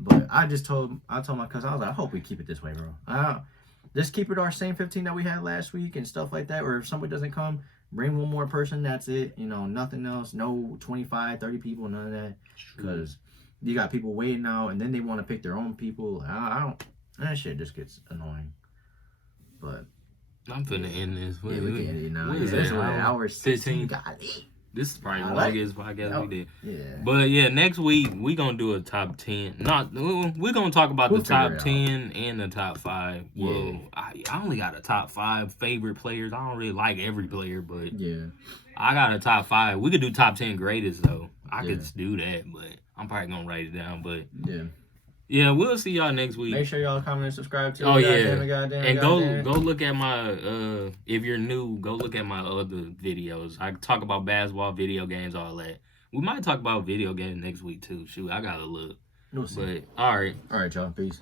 But I told my cousin, I was like, I hope we keep it this way, bro. Just keep it our same 15 that we had last week and stuff like that. Or if somebody doesn't come, bring one more person. That's it. Nothing else. No 25, 30 people, none of that. Because you got people waiting out, and then they want to pick their own people. I don't. That shit just gets annoying. But I'm finna end this. We can end it now. What is that? Hour 16. This is probably the longest podcast we did. Yeah. But yeah, next week we gonna do a top 10. We're gonna talk about the top 10 and the top 5. Well, I only got a top 5 favorite players. I don't really like every player, but I got a top 5. We could do top 10 greatest though. I could do that, but I'm probably gonna write it down. But yeah, we'll see y'all next week. Make sure y'all comment and subscribe to. And go look at my if you're new, go look at my other videos. I talk about basketball, video games, all that. We might talk about video games next week too. Shoot, I gotta look. But all right, y'all. Peace.